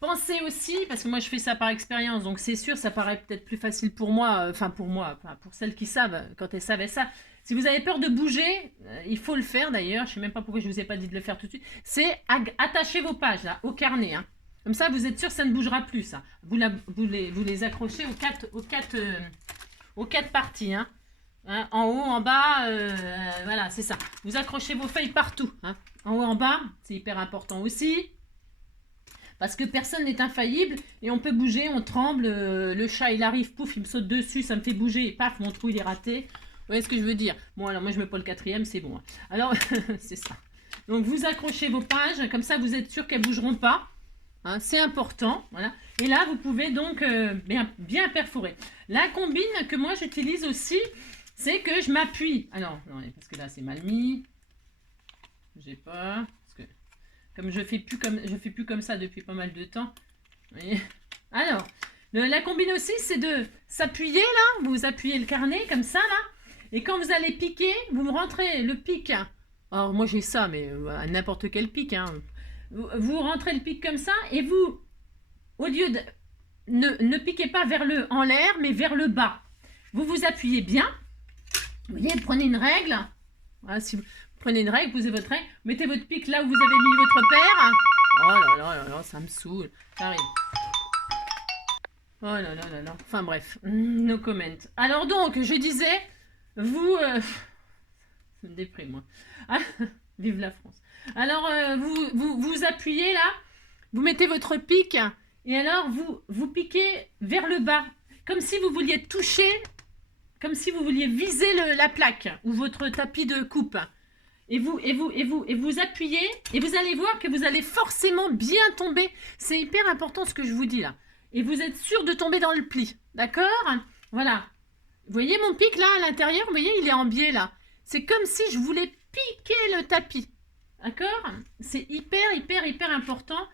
Pensez aussi, parce que moi je fais ça par expérience, donc c'est sûr, ça paraît peut-être plus facile pour moi, pour celles qui savent, quand elles savent ça. Si vous avez peur de bouger, il faut le faire d'ailleurs, je ne sais même pas pourquoi je ne vous ai pas dit de le faire tout de suite, c'est attacher vos pages là, au carnet. Hein. Comme ça, vous êtes sûr que ça ne bougera plus. Ça. Vous les accrochez aux quatre parties. Hein. Hein, en haut, en bas, voilà, c'est ça. Vous accrochez vos feuilles partout. Hein. En haut, en bas, c'est hyper important aussi. Parce que personne n'est infaillible et on peut bouger, on tremble, le chat il arrive, pouf, il me saute dessus, ça me fait bouger et paf, mon trou il est raté. Vous voyez ce que je veux dire? Bon, alors moi je mets pas le 4e, c'est bon. Hein. Alors, c'est ça. Donc vous accrochez vos pages, comme ça vous êtes sûr qu'elles bougeront pas. Hein, c'est important, voilà. Et là vous pouvez donc bien perforer. La combine que moi j'utilise aussi, c'est que je m'appuie. Alors, non, parce que là c'est mal mis. J'ai pas... Comme je fais plus comme ça depuis pas mal de temps. Alors, La combine aussi, c'est de s'appuyer là, vous appuyez le carnet comme ça là, et quand vous allez piquer, vous me rentrez le pic. Alors moi j'ai ça, mais à n'importe quel pic. Hein. Vous rentrez le pic comme ça, et vous, au lieu de... Ne piquez pas en l'air, mais vers le bas. Vous vous appuyez bien. Vous voyez, prenez une règle. Voilà, si vous prenez une règle, posez votre règle, mettez votre pic là où vous avez mis votre paire. Oh là là là là, ça me saoule. Ça arrive. Oh là là là là. Enfin bref, no comment. Alors donc, je disais, vous... ça me déprime, moi. Ah, vive la France. Alors, vous appuyez là, vous mettez votre pic, et alors vous piquez vers le bas, comme si vous vouliez toucher, comme si vous vouliez viser la plaque, ou votre tapis de coupe. Et vous appuyez, et vous allez voir que vous allez forcément bien tomber. C'est hyper important ce que je vous dis là. Et vous êtes sûr de tomber dans le pli. D'accord? Voilà. Vous voyez mon pic là à l'intérieur? Vous voyez, il est en biais là. C'est comme si je voulais piquer le tapis. D'accord? C'est hyper important.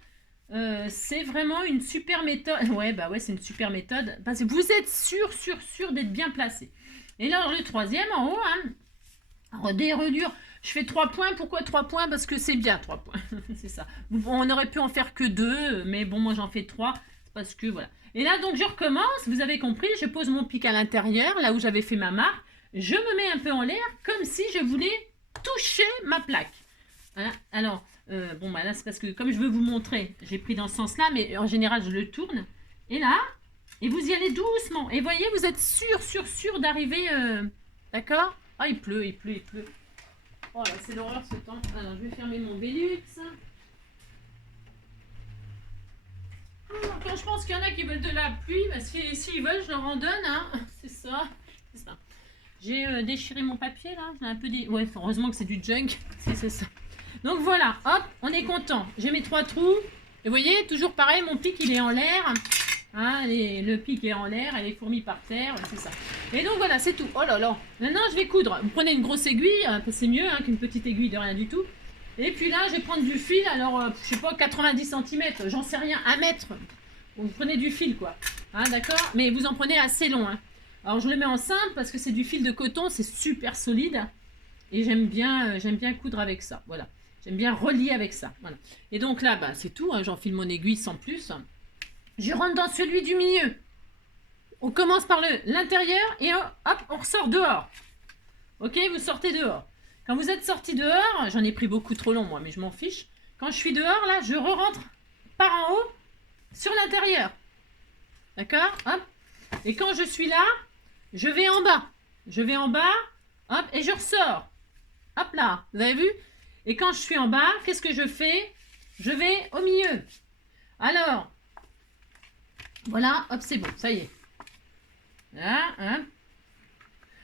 C'est vraiment une super méthode. Ouais, bah ouais, c'est une super méthode. Parce que vous êtes sûr d'être bien placé. Et là, le troisième en haut, hein. Alors, des reliures. Je fais 3 points. Pourquoi 3 points? Parce que c'est bien 3 points. C'est ça. On aurait pu en faire que 2, mais bon, moi j'en fais 3. Parce que voilà. Et là, donc, je recommence. Vous avez compris, je pose mon pic à l'intérieur, là où j'avais fait ma marque. Je me mets un peu en l'air, comme si je voulais toucher ma plaque. Voilà. Alors, bon, bah là, c'est parce que, comme je veux vous montrer, j'ai pris dans ce sens-là, mais en général, je le tourne. Et là, et vous y allez doucement. Et voyez, vous êtes sûr d'arriver. D'accord? Ah, il pleut. Oh là, c'est l'horreur ce temps. Alors, je vais fermer mon Velux. Quand je pense qu'il y en a qui veulent de la pluie, parce que s'ils veulent, je leur en donne. Hein. C'est ça. J'ai déchiré mon papier là. J'ai un peu ouais, heureusement que c'est du junk. C'est ça. Donc voilà, hop, on est content. J'ai mes 3 trous. Et vous voyez, toujours pareil, mon pic il est en l'air. Hein, le pic est en l'air, et les fourmis par terre, c'est ça. Et donc voilà, c'est tout. Oh là là. Maintenant, je vais coudre. Vous prenez une grosse aiguille, c'est mieux hein, qu'une petite aiguille de rien du tout. Et puis là, je vais prendre du fil, alors, je sais pas, 90 cm, j'en sais rien, 1 mètre. Vous prenez du fil, quoi. Hein, d'accord? Mais vous en prenez assez long. Hein. Alors, je le mets en simple parce que c'est du fil de coton, c'est super solide. Et j'aime bien coudre avec ça. Voilà. J'aime bien relier avec ça. Voilà. Et donc là, bah, c'est tout. Hein, j'enfile mon aiguille sans plus. Je rentre dans celui du milieu. On commence par l'intérieur et hop, on ressort dehors. Ok, vous sortez dehors. Quand vous êtes sorti dehors, j'en ai pris beaucoup trop long moi, mais je m'en fiche. Quand je suis dehors, là, je re-rentre par en haut sur l'intérieur. D'accord? Hop. Et quand je suis là, je vais en bas. Je vais en bas, hop, et je ressors. Hop là, vous avez vu? Et quand je suis en bas, qu'est-ce que je fais? Je vais au milieu. Alors, voilà, hop, c'est bon, ça y est. Là, hein.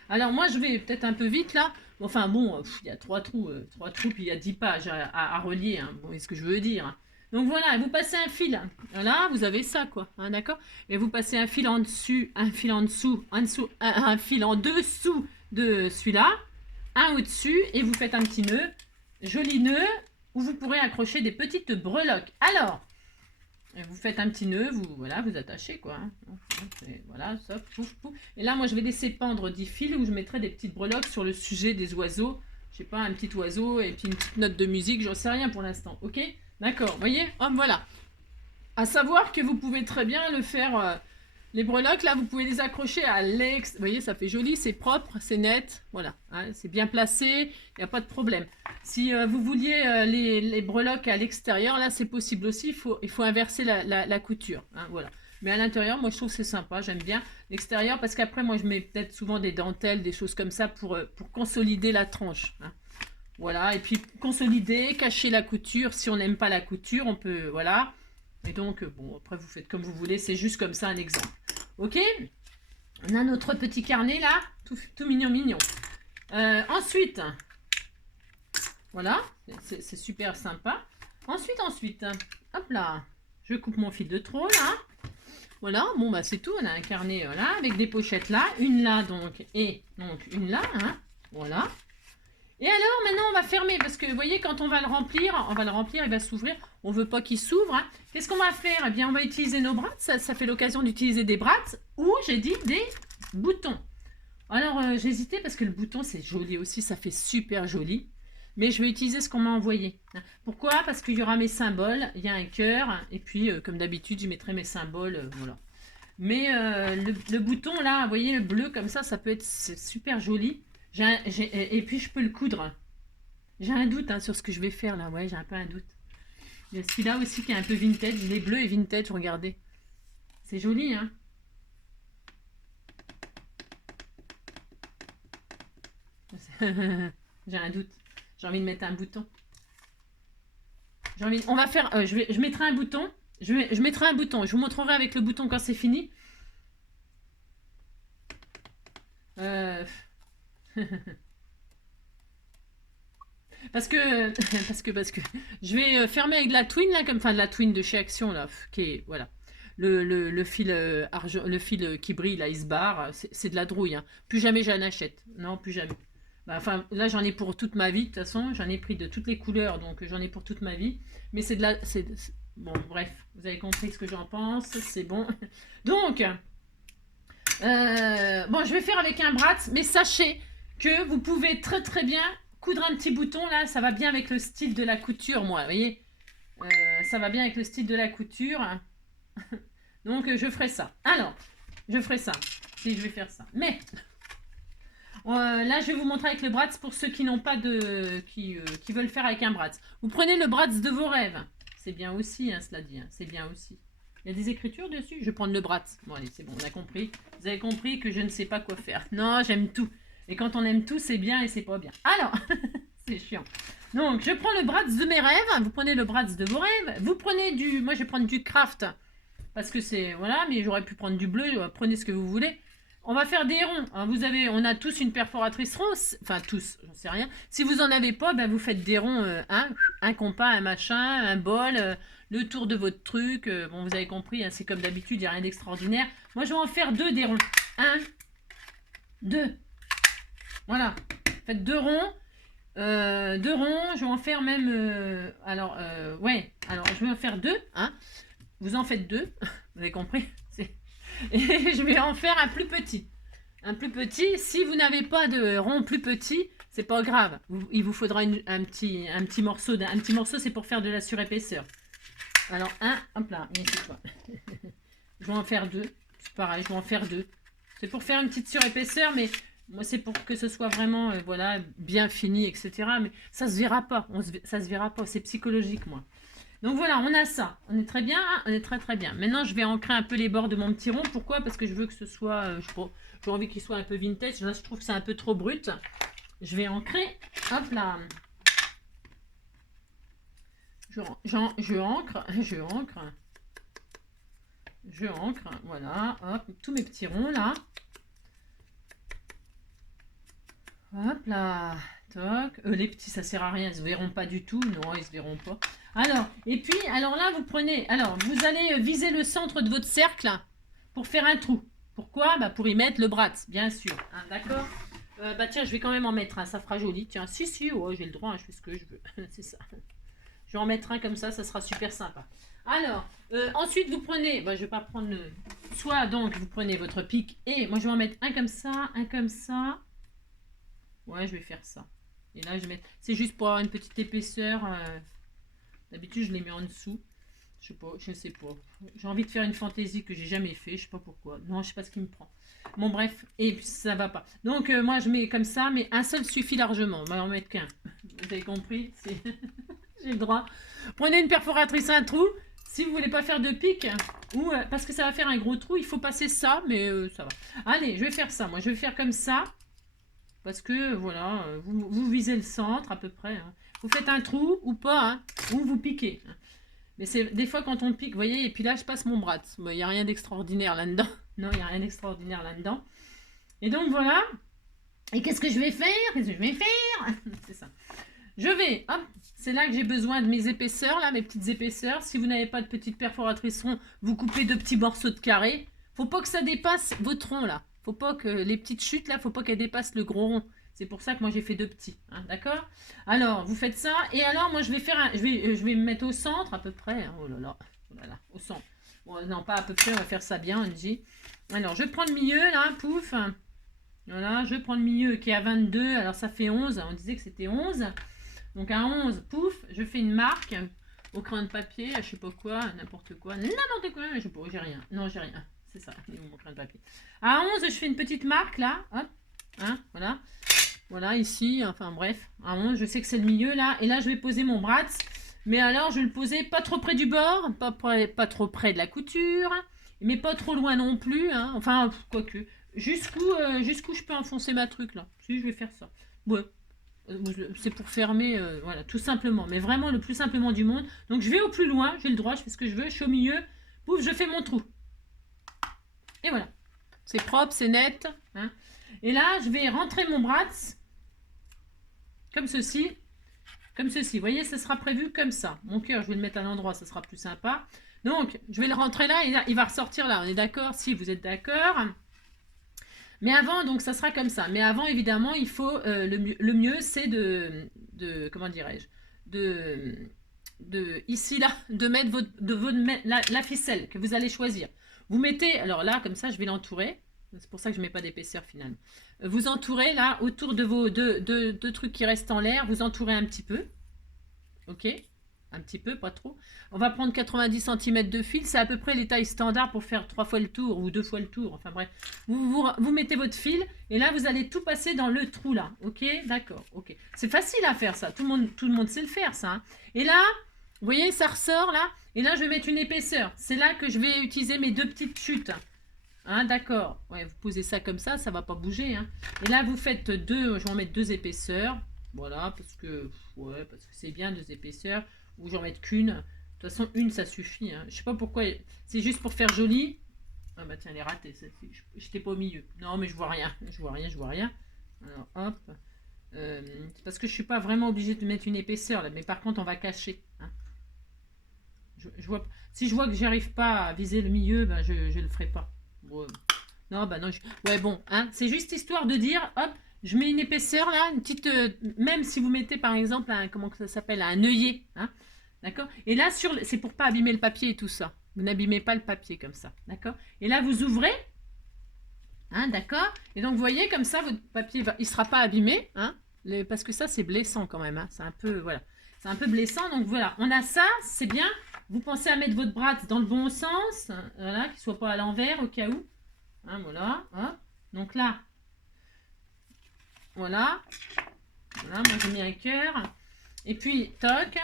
Alors moi, je vais peut-être un peu vite là. Enfin bon, il y a 3 trous, puis il y a 10 pages à relier. Hein. Bon, c'est ce que je veux dire. Donc voilà, vous passez un fil. Là, vous avez ça, quoi. Hein, d'accord? Et vous passez un fil en dessus, un fil en dessous, un fil en dessous de celui-là, un au-dessus, et vous faites un petit nœud, joli nœud, où vous pourrez accrocher des petites breloques. Alors, vous faites un petit nœud, vous attachez, quoi. Hein. Et voilà, ça, pouf, pouf. Et là, moi, je vais laisser pendre 10 fils où je mettrai des petites breloques sur le sujet des oiseaux. Je sais pas, un petit oiseau et puis une petite note de musique, j'en sais rien pour l'instant, ok? D'accord, voyez? Hop, voilà. À savoir que vous pouvez très bien le faire, les breloques, là, vous pouvez les accrocher à l'ex. Vous voyez, ça fait joli, c'est propre, c'est net. Voilà, hein, c'est bien placé, il n'y a pas de problème. Si vous vouliez les breloques à l'extérieur, là, c'est possible aussi. Il faut inverser la couture. Hein, voilà. Mais à l'intérieur, moi, je trouve que c'est sympa. J'aime bien l'extérieur parce qu'après, moi, je mets peut-être souvent des dentelles, des choses comme ça pour consolider la tranche. Hein. Voilà, et puis consolider, cacher la couture. Si on n'aime pas la couture, on peut, voilà. Et donc, bon, après, vous faites comme vous voulez. C'est juste comme ça un exemple. Ok? On a notre petit carnet, là. Tout mignon. Ensuite, voilà. C'est super sympa. Ensuite, hop là. Je coupe mon fil de trop, là. Voilà, bon, bah, c'est tout. On a un carnet, là, avec des pochettes là. Une là, donc, et donc, une là, hein. Voilà. Et alors, maintenant, on va fermer, parce que, vous voyez, quand on va le remplir, il va s'ouvrir. On veut pas qu'il s'ouvre. Hein. Qu'est-ce qu'on va faire? Eh bien, on va utiliser nos brats. Ça fait l'occasion d'utiliser des brats, ou, j'ai dit, des boutons. Alors, j'ai hésité, parce que le bouton, c'est joli aussi, ça fait super joli. Mais je vais utiliser ce qu'on m'a envoyé. Pourquoi? Parce qu'il y aura mes symboles, il y a un cœur, et puis, comme d'habitude, je mettrai mes symboles, voilà. Mais le bouton, là, vous voyez, le bleu, comme ça peut être super joli. Et puis, je peux le coudre. J'ai un doute sur ce que je vais faire, là. Ouais, j'ai un peu un doute. Il y a celui-là aussi qui est un peu vintage. Les bleus et vintage, regardez. C'est joli, hein. J'ai un doute. J'ai envie de mettre un bouton. On va faire... je mettrai un bouton. Je mettrai un bouton. Je vous montrerai avec le bouton quand c'est fini. Parce que je vais fermer avec de la twine là, de la twine de chez Action là, qui est voilà. Le fil argent, le fil qui brille là, il se barre, c'est de la drouille. Hein. Plus jamais j'en achète. Non, plus jamais. Enfin, là j'en ai pour toute ma vie de toute façon. J'en ai pris de toutes les couleurs, donc j'en ai pour toute ma vie. Mais c'est de la, bon, bref, vous avez compris ce que j'en pense. C'est bon. Donc, bon, je vais faire avec un brat, mais sachez que vous pouvez très très bien coudre un petit bouton là, ça va bien avec le style de la couture, moi, vous voyez, ça va bien avec le style de la couture. Donc je ferai ça. Alors, je ferai ça, si je vais faire ça. Mais là, je vais vous montrer avec le bratz pour ceux qui n'ont pas de, qui veulent faire avec un bratz. Vous prenez le bratz de vos rêves. C'est bien aussi, hein, cela dit. Hein, c'est bien aussi. Il y a des écritures dessus. Je vais prendre le bratz. Bon, allez, c'est bon, on a compris. Vous avez compris que je ne sais pas quoi faire. Non, j'aime tout. Et quand on aime tout, c'est bien et c'est pas bien. Alors, c'est chiant. Donc, je prends le bratz de mes rêves. Vous prenez le bratz de vos rêves. Vous prenez du... Moi, je vais prendre du craft. Parce que c'est... Voilà, mais j'aurais pu prendre du bleu. Prenez ce que vous voulez. On va faire des ronds. On a tous une perforatrice rond. Enfin, tous, j'en sais rien. Si vous en avez pas, ben, vous faites des ronds. Un compas, un machin, un bol. Le tour de votre truc. Bon, vous avez compris. Hein, c'est comme d'habitude, il n'y a rien d'extraordinaire. Moi, je vais en faire 2 des ronds. 1, 2. Voilà. Faites 2 ronds. 2 ronds. Je vais en faire même... ouais. Alors, je vais en faire 2. Hein. Vous en faites 2. Vous avez compris? Et je vais en faire un plus petit. Un plus petit. Si vous n'avez pas de rond plus petit, c'est pas grave. Il vous faudra un petit morceau. Un petit morceau, c'est pour faire de la surépaisseur. Alors, hop là. Je vais en faire 2. C'est pareil, je vais en faire 2. C'est pour faire une petite surépaisseur, mais moi, c'est pour que ce soit vraiment voilà, bien fini, etc. Mais ça se verra pas. Ça se verra pas. C'est psychologique, moi. Donc voilà, on a ça. On est très bien, hein, on est très très bien. Maintenant, je vais ancrer un peu les bords de mon petit rond. Pourquoi? Parce que je veux que ce soit, j'ai envie qu'il soit un peu vintage. Là, je trouve que c'est un peu trop brut. Je vais ancrer. Hop là. Je ancre. Voilà. Hop, tous mes petits ronds là. Hop là. Toc. Les petits, ça sert à rien. Ils se verront pas du tout. Non, ils se verront pas. Alors, et puis, alors là, vous prenez... Alors, vous allez viser le centre de votre cercle pour faire un trou. Pourquoi? Bah, pour y mettre le bratz, bien sûr. Hein, d'accord? Bah tiens, je vais quand même en mettre un. Ça fera joli. Tiens, si, ouais, j'ai le droit. Hein, je fais ce que je veux. C'est ça. Je vais en mettre un comme ça sera super sympa. Alors, ensuite, vous prenez... Bah, je vais pas prendre le... Soit, donc, vous prenez votre pic et... Moi, je vais en mettre un comme ça, un comme ça. Ouais, je vais faire ça. Et là, je vais mettre... C'est juste pour avoir une petite épaisseur... D'habitude, je les mets en dessous. Je sais pas. J'ai envie de faire une fantaisie que j'ai jamais fait. Je sais pas pourquoi. Non, je sais pas ce qui me prend. Bon, bref. Et puis, ça va pas. Donc, moi, je mets comme ça. Mais un seul suffit largement. On va en mettre qu'un. Vous avez compris? J'ai le droit. Prenez une perforatrice, un trou. Si vous voulez pas faire de pic, ou parce que ça va faire un gros trou, il faut passer ça. Mais ça va. Allez, je vais faire ça. Moi, je vais faire comme ça. Parce que, voilà, vous visez le centre à peu près. Hein. Vous faites un trou ou pas, hein, ou vous piquez. Mais c'est des fois quand on pique, vous voyez, et puis là, je passe mon bras. Il n'y a rien d'extraordinaire là-dedans. Non, il n'y a rien d'extraordinaire là-dedans. Et donc, voilà. Et qu'est-ce que je vais faire? C'est ça. Je vais, hop, c'est là que j'ai besoin de mes épaisseurs, là, mes petites épaisseurs. Si vous n'avez pas de petite perforatrice rond, vous coupez de petits morceaux de carré. Faut pas que ça dépasse votre rond, là. Faut pas que les petites chutes, là, faut pas qu'elles dépassent le gros rond. C'est pour ça que moi j'ai fait 2 petits, hein, d'accord? Alors, vous faites ça, et alors moi je vais faire je vais me mettre au centre à peu près, hein. Oh là là, au centre. Bon, non, pas à peu près, on va faire ça bien, on dit. Alors, je prends le milieu, là, pouf. Voilà, je prends le milieu qui est à 22, alors ça fait 11, on disait que c'était 11. Donc à 11, pouf, je fais une marque au crayon de papier, je sais pas quoi, n'importe quoi, je sais pas, j'ai rien. Non, j'ai rien. C'est ça, mon crayon de papier. À 11, je fais une petite marque là, hop, hein, voilà. Voilà, ici, enfin bref, à 11, je sais que c'est le milieu là, et là je vais poser mon bras. Mais alors, je vais le poser pas trop près du bord, pas trop près de la couture, mais pas trop loin non plus, hein. Enfin, quoique. Jusqu'où je peux enfoncer ma truc là. Si, je vais faire ça. Ouais. C'est pour fermer, voilà, tout simplement. Mais vraiment le plus simplement du monde. Donc je vais au plus loin, j'ai le droit, je fais ce que je veux, je suis au milieu. Pouf, je fais mon trou. Et voilà. C'est propre, c'est net, hein. Et là, je vais rentrer mon bras comme ceci. Comme ceci. Vous voyez, ça sera prévu comme ça. Mon cœur, je vais le mettre à l'endroit, ça sera plus sympa. Donc, je vais le rentrer là et là, il va ressortir là. On est d'accord? Si vous êtes d'accord. Mais avant, donc, ça sera comme ça. Mais avant, évidemment, il faut... le mieux, c'est comment dirais-je, ici, là, de mettre la ficelle que vous allez choisir. Vous mettez... Alors là, comme ça, je vais l'entourer. C'est pour ça que je ne mets pas d'épaisseur, finalement. Vous entourez, là, autour de vos deux trucs qui restent en l'air, vous entourez un petit peu. Ok? Un petit peu, pas trop. On va prendre 90 cm de fil. C'est à peu près les tailles standards pour faire 3 fois le tour ou 2 fois le tour. Enfin bref. Vous mettez votre fil et là, vous allez tout passer dans le trou là. Ok? D'accord. Ok. C'est facile à faire ça. Tout le monde sait le faire ça, hein. Et là, vous voyez, ça ressort là. Et là, je vais mettre une épaisseur. C'est là que je vais utiliser mes 2 petites chutes. Hein, d'accord. Ouais, vous posez ça comme ça va pas bouger, hein. Et là, vous faites je vais en mettre 2 épaisseurs. Voilà, parce que c'est bien 2 épaisseurs. Ou j'en mette qu'une. De toute façon, une, ça suffit, hein. Je sais pas pourquoi. C'est juste pour faire joli. Ah bah tiens, elle est ratée. J'étais pas au milieu. Non, mais je vois rien. Je vois rien. Alors, hop. C'est parce que je suis pas vraiment obligée de mettre une épaisseur, là. Mais par contre, on va cacher, hein. Si je vois que j'arrive pas à viser le milieu, ben je le ferai pas. Ouais. Non, bah non. Ouais, bon, hein. C'est juste histoire de dire, hop, je mets une épaisseur là, une petite. Même si vous mettez par exemple comment ça s'appelle, un œillet, hein. D'accord? Et là, c'est pour pas abîmer le papier et tout ça. Vous n'abîmez pas le papier comme ça. D'accord? Et là, vous ouvrez. Hein, d'accord? Et donc, vous voyez, comme ça, votre papier, il sera pas abîmé. Hein, parce que ça, c'est blessant quand même. Hein, c'est un peu, voilà. C'est un peu blessant. Donc, voilà. On a ça, c'est bien. Vous pensez à mettre votre bras dans le bon sens. Hein, voilà, qu'il ne soit pas à l'envers au cas où. Hein, voilà. Hop. Donc là, voilà. Voilà, moi, j'ai mis un cœur. Et puis, toc.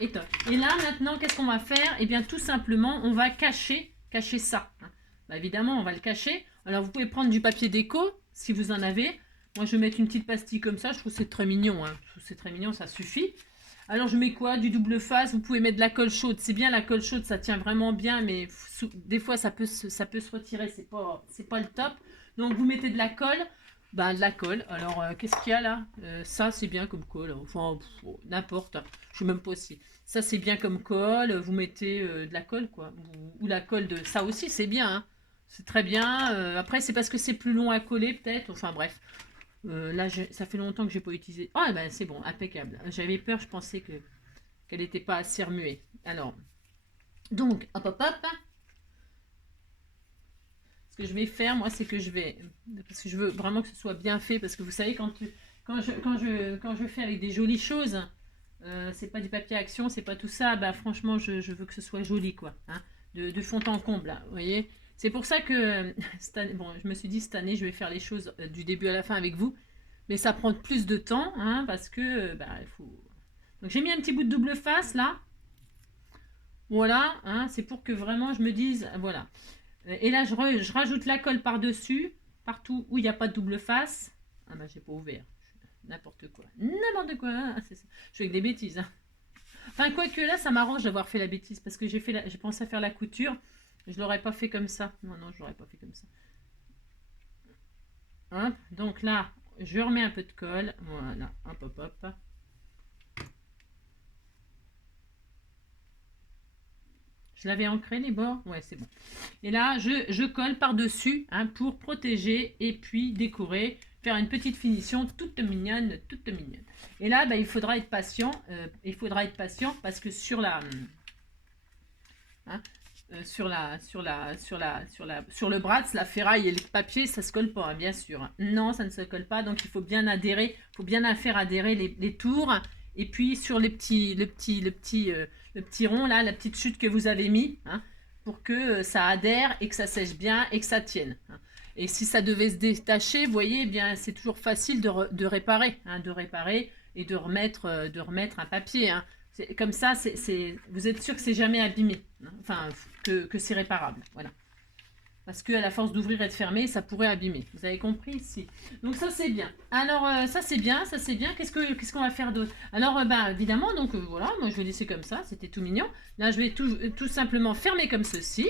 Et toc. Et là, maintenant, qu'est-ce qu'on va faire? Eh bien, tout simplement, on va cacher ça. Bah, évidemment, on va le cacher. Alors, vous pouvez prendre du papier déco, si vous en avez. Moi, je vais mettre une petite pastille comme ça. Je trouve que c'est très mignon, hein. Je trouve que c'est très mignon, ça suffit. Alors, je mets quoi? Du double face. Vous pouvez mettre de la colle chaude. C'est bien, la colle chaude, ça tient vraiment bien, mais des fois, ça peut se retirer. C'est pas le top. Donc, vous mettez de la colle. Ben, de la colle. Alors, qu'est-ce qu'il y a là? Ça, c'est bien comme colle. Enfin, n'importe. Je sais même pas si. Ça, c'est bien comme colle. Vous mettez de la colle, quoi. Ou la colle de... Ça aussi, c'est bien, hein. C'est très bien. Après, c'est parce que c'est plus long à coller, peut-être. Enfin, bref. Là, ça fait longtemps que j'ai pas utilisé. Oh, ben, c'est bon. Impeccable. J'avais peur, je pensais qu'elle n'était pas assez remuée. Alors, donc, hop, hop, hop. Ce que je vais faire, moi, c'est que parce que je veux vraiment que ce soit bien fait, parce que vous savez, quand je fais avec des jolies choses, c'est pas du papier action, c'est pas tout ça, bah franchement, je veux que ce soit joli, quoi, hein, de fond en comble, là, vous voyez. C'est pour ça que, cette année, bon, je me suis dit, cette année, je vais faire les choses du début à la fin avec vous, mais ça prend plus de temps, hein, parce que, bah, il faut... Donc, j'ai mis un petit bout de double face, là. Voilà, hein, c'est pour que vraiment je me dise, voilà. Et là, je rajoute la colle par-dessus, partout où il n'y a pas de double face. Ah bah, j'ai pas ouvert. N'importe quoi. N'importe quoi. Hein. Je fais avec des bêtises. Hein. Enfin, quoique là, ça m'arrange d'avoir fait la bêtise. Parce que j'ai pensé à faire la couture. Je l'aurais pas fait comme ça. Non, je l'aurais pas fait comme ça. Hop. Donc là, je remets un peu de colle. Voilà. Hop, hop, hop. Je l'avais ancré les bords. Ouais, c'est bon. Et là, je colle par-dessus, hein, pour protéger et puis décorer faire une petite finition toute mignonne, toute mignonne. Et là, il faudra être patient. Parce que sur la... sur le bras, la ferraille et le papier, ça se colle pas, hein, bien sûr. Non, ça ne se colle pas, donc il faut bien adhérer, il faut bien faire adhérer les tours. Et puis sur le petit rond là, la petite chute que vous avez mis, hein, pour que ça adhère et que ça sèche bien et que ça tienne. Hein. Et si ça devait se détacher, vous voyez, eh bien c'est toujours facile de réparer, hein, et de remettre un papier. Hein. Comme ça, vous êtes sûr que c'est jamais abîmé, hein, enfin que c'est réparable, voilà. Parce qu'à la force d'ouvrir et de fermer, ça pourrait abîmer. Vous avez compris ici. Donc ça c'est bien. Alors ça c'est bien, ça c'est bien. Qu'est-ce qu'on va faire d'autre? Alors évidemment, donc voilà, moi je vais laisser comme ça, c'était tout mignon. Là je vais tout simplement fermer comme ceci.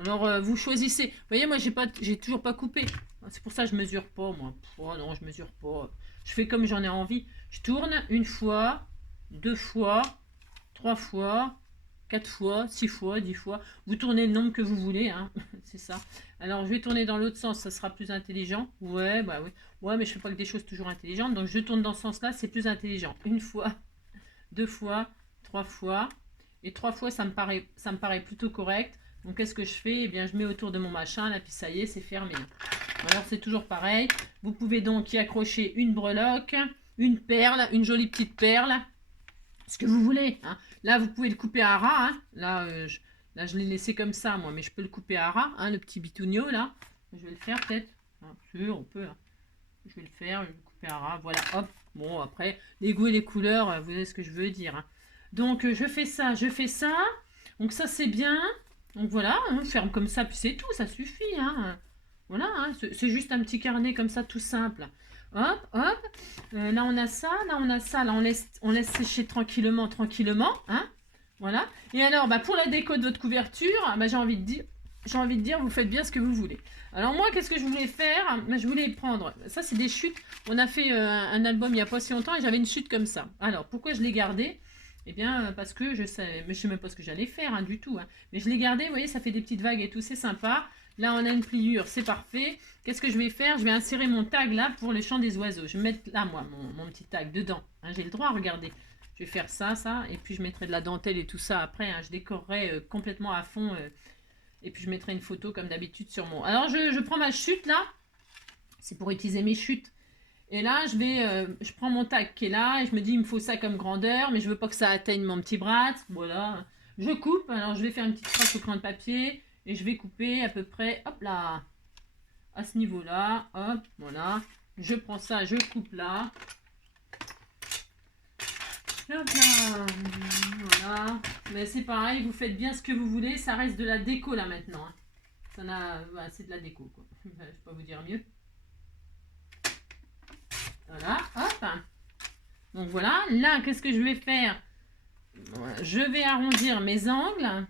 Alors vous choisissez. Vous voyez, moi j'ai toujours pas coupé. C'est pour ça que je mesure pas moi. Oh non, je mesure pas. Je fais comme j'en ai envie. Je tourne une fois, 2 fois, 3 fois, 4 fois, 6 fois, 10 fois. Vous tournez le nombre que vous voulez, hein. C'est ça. Alors, je vais tourner dans l'autre sens, ça sera plus intelligent. Ouais, oui. Ouais, mais je fais pas que des choses toujours intelligentes. Donc, je tourne dans ce sens-là, c'est plus intelligent. 1 fois, 2 fois, 3 fois. Et 3 fois, ça me paraît plutôt correct. Donc, qu'est-ce que je fais? Eh bien, je mets autour de mon machin, là, puis ça y est, c'est fermé. Alors, c'est toujours pareil. Vous pouvez donc y accrocher une breloque, une perle, une jolie petite perle. Ce que vous voulez, hein. Là vous pouvez le couper à ras, hein. Là je l'ai laissé comme ça moi, mais je peux le couper à ras, hein, le petit bitounio là, je vais le faire peut-être, hein, on peut, hein. Je vais le faire, je vais le couper à ras, voilà, hop. Bon, après les goûts et les couleurs, vous savez ce que je veux dire, hein. Donc je fais ça, donc ça c'est bien, donc voilà, on ferme comme ça, puis c'est tout, ça suffit, hein. Voilà, hein. C'est juste un petit carnet comme ça tout simple. Hop, hop. Là, on a ça, là, on a ça. Là, on laisse sécher tranquillement, hein. Voilà. Et alors, pour la déco de votre couverture, j'ai envie de dire, vous faites bien ce que vous voulez. Alors, moi, qu'est-ce que je voulais faire? Je voulais prendre... Ça, c'est des chutes. On a fait un album il n'y a pas si longtemps et j'avais une chute comme ça. Alors, pourquoi je l'ai gardée? Eh bien, parce que je sais même pas ce que j'allais faire, hein, du tout. Hein. Mais je l'ai gardée, vous voyez, ça fait des petites vagues et tout, c'est sympa. Là, on a une pliure, c'est parfait. Qu'est-ce que je vais faire? Je vais insérer mon tag là pour le chant des oiseaux. Je vais mettre là, moi, mon petit tag dedans. Hein, j'ai le droit, regardez. Je vais faire ça, et puis je mettrai de la dentelle et tout ça après. Hein, je décorerai complètement à fond. Et puis je mettrai une photo comme d'habitude sur mon... Alors, je prends ma chute là. C'est pour utiliser mes chutes. Et là, je prends mon tag qui est là. Et je me dis, il me faut ça comme grandeur. Mais je veux pas que ça atteigne mon petit bras. Voilà. Je coupe. Alors, je vais faire une petite trace au crayon de papier. Et je vais couper à peu près, hop là, à ce niveau-là, hop, voilà. Je prends ça, je coupe là. Hop là, voilà. Mais c'est pareil, vous faites bien ce que vous voulez, ça reste de la déco là maintenant. Hein. C'est de la déco, quoi. Je ne vais pas vous dire mieux. Voilà, hop. Donc voilà, là, qu'est-ce que je vais faire? Je vais arrondir mes angles.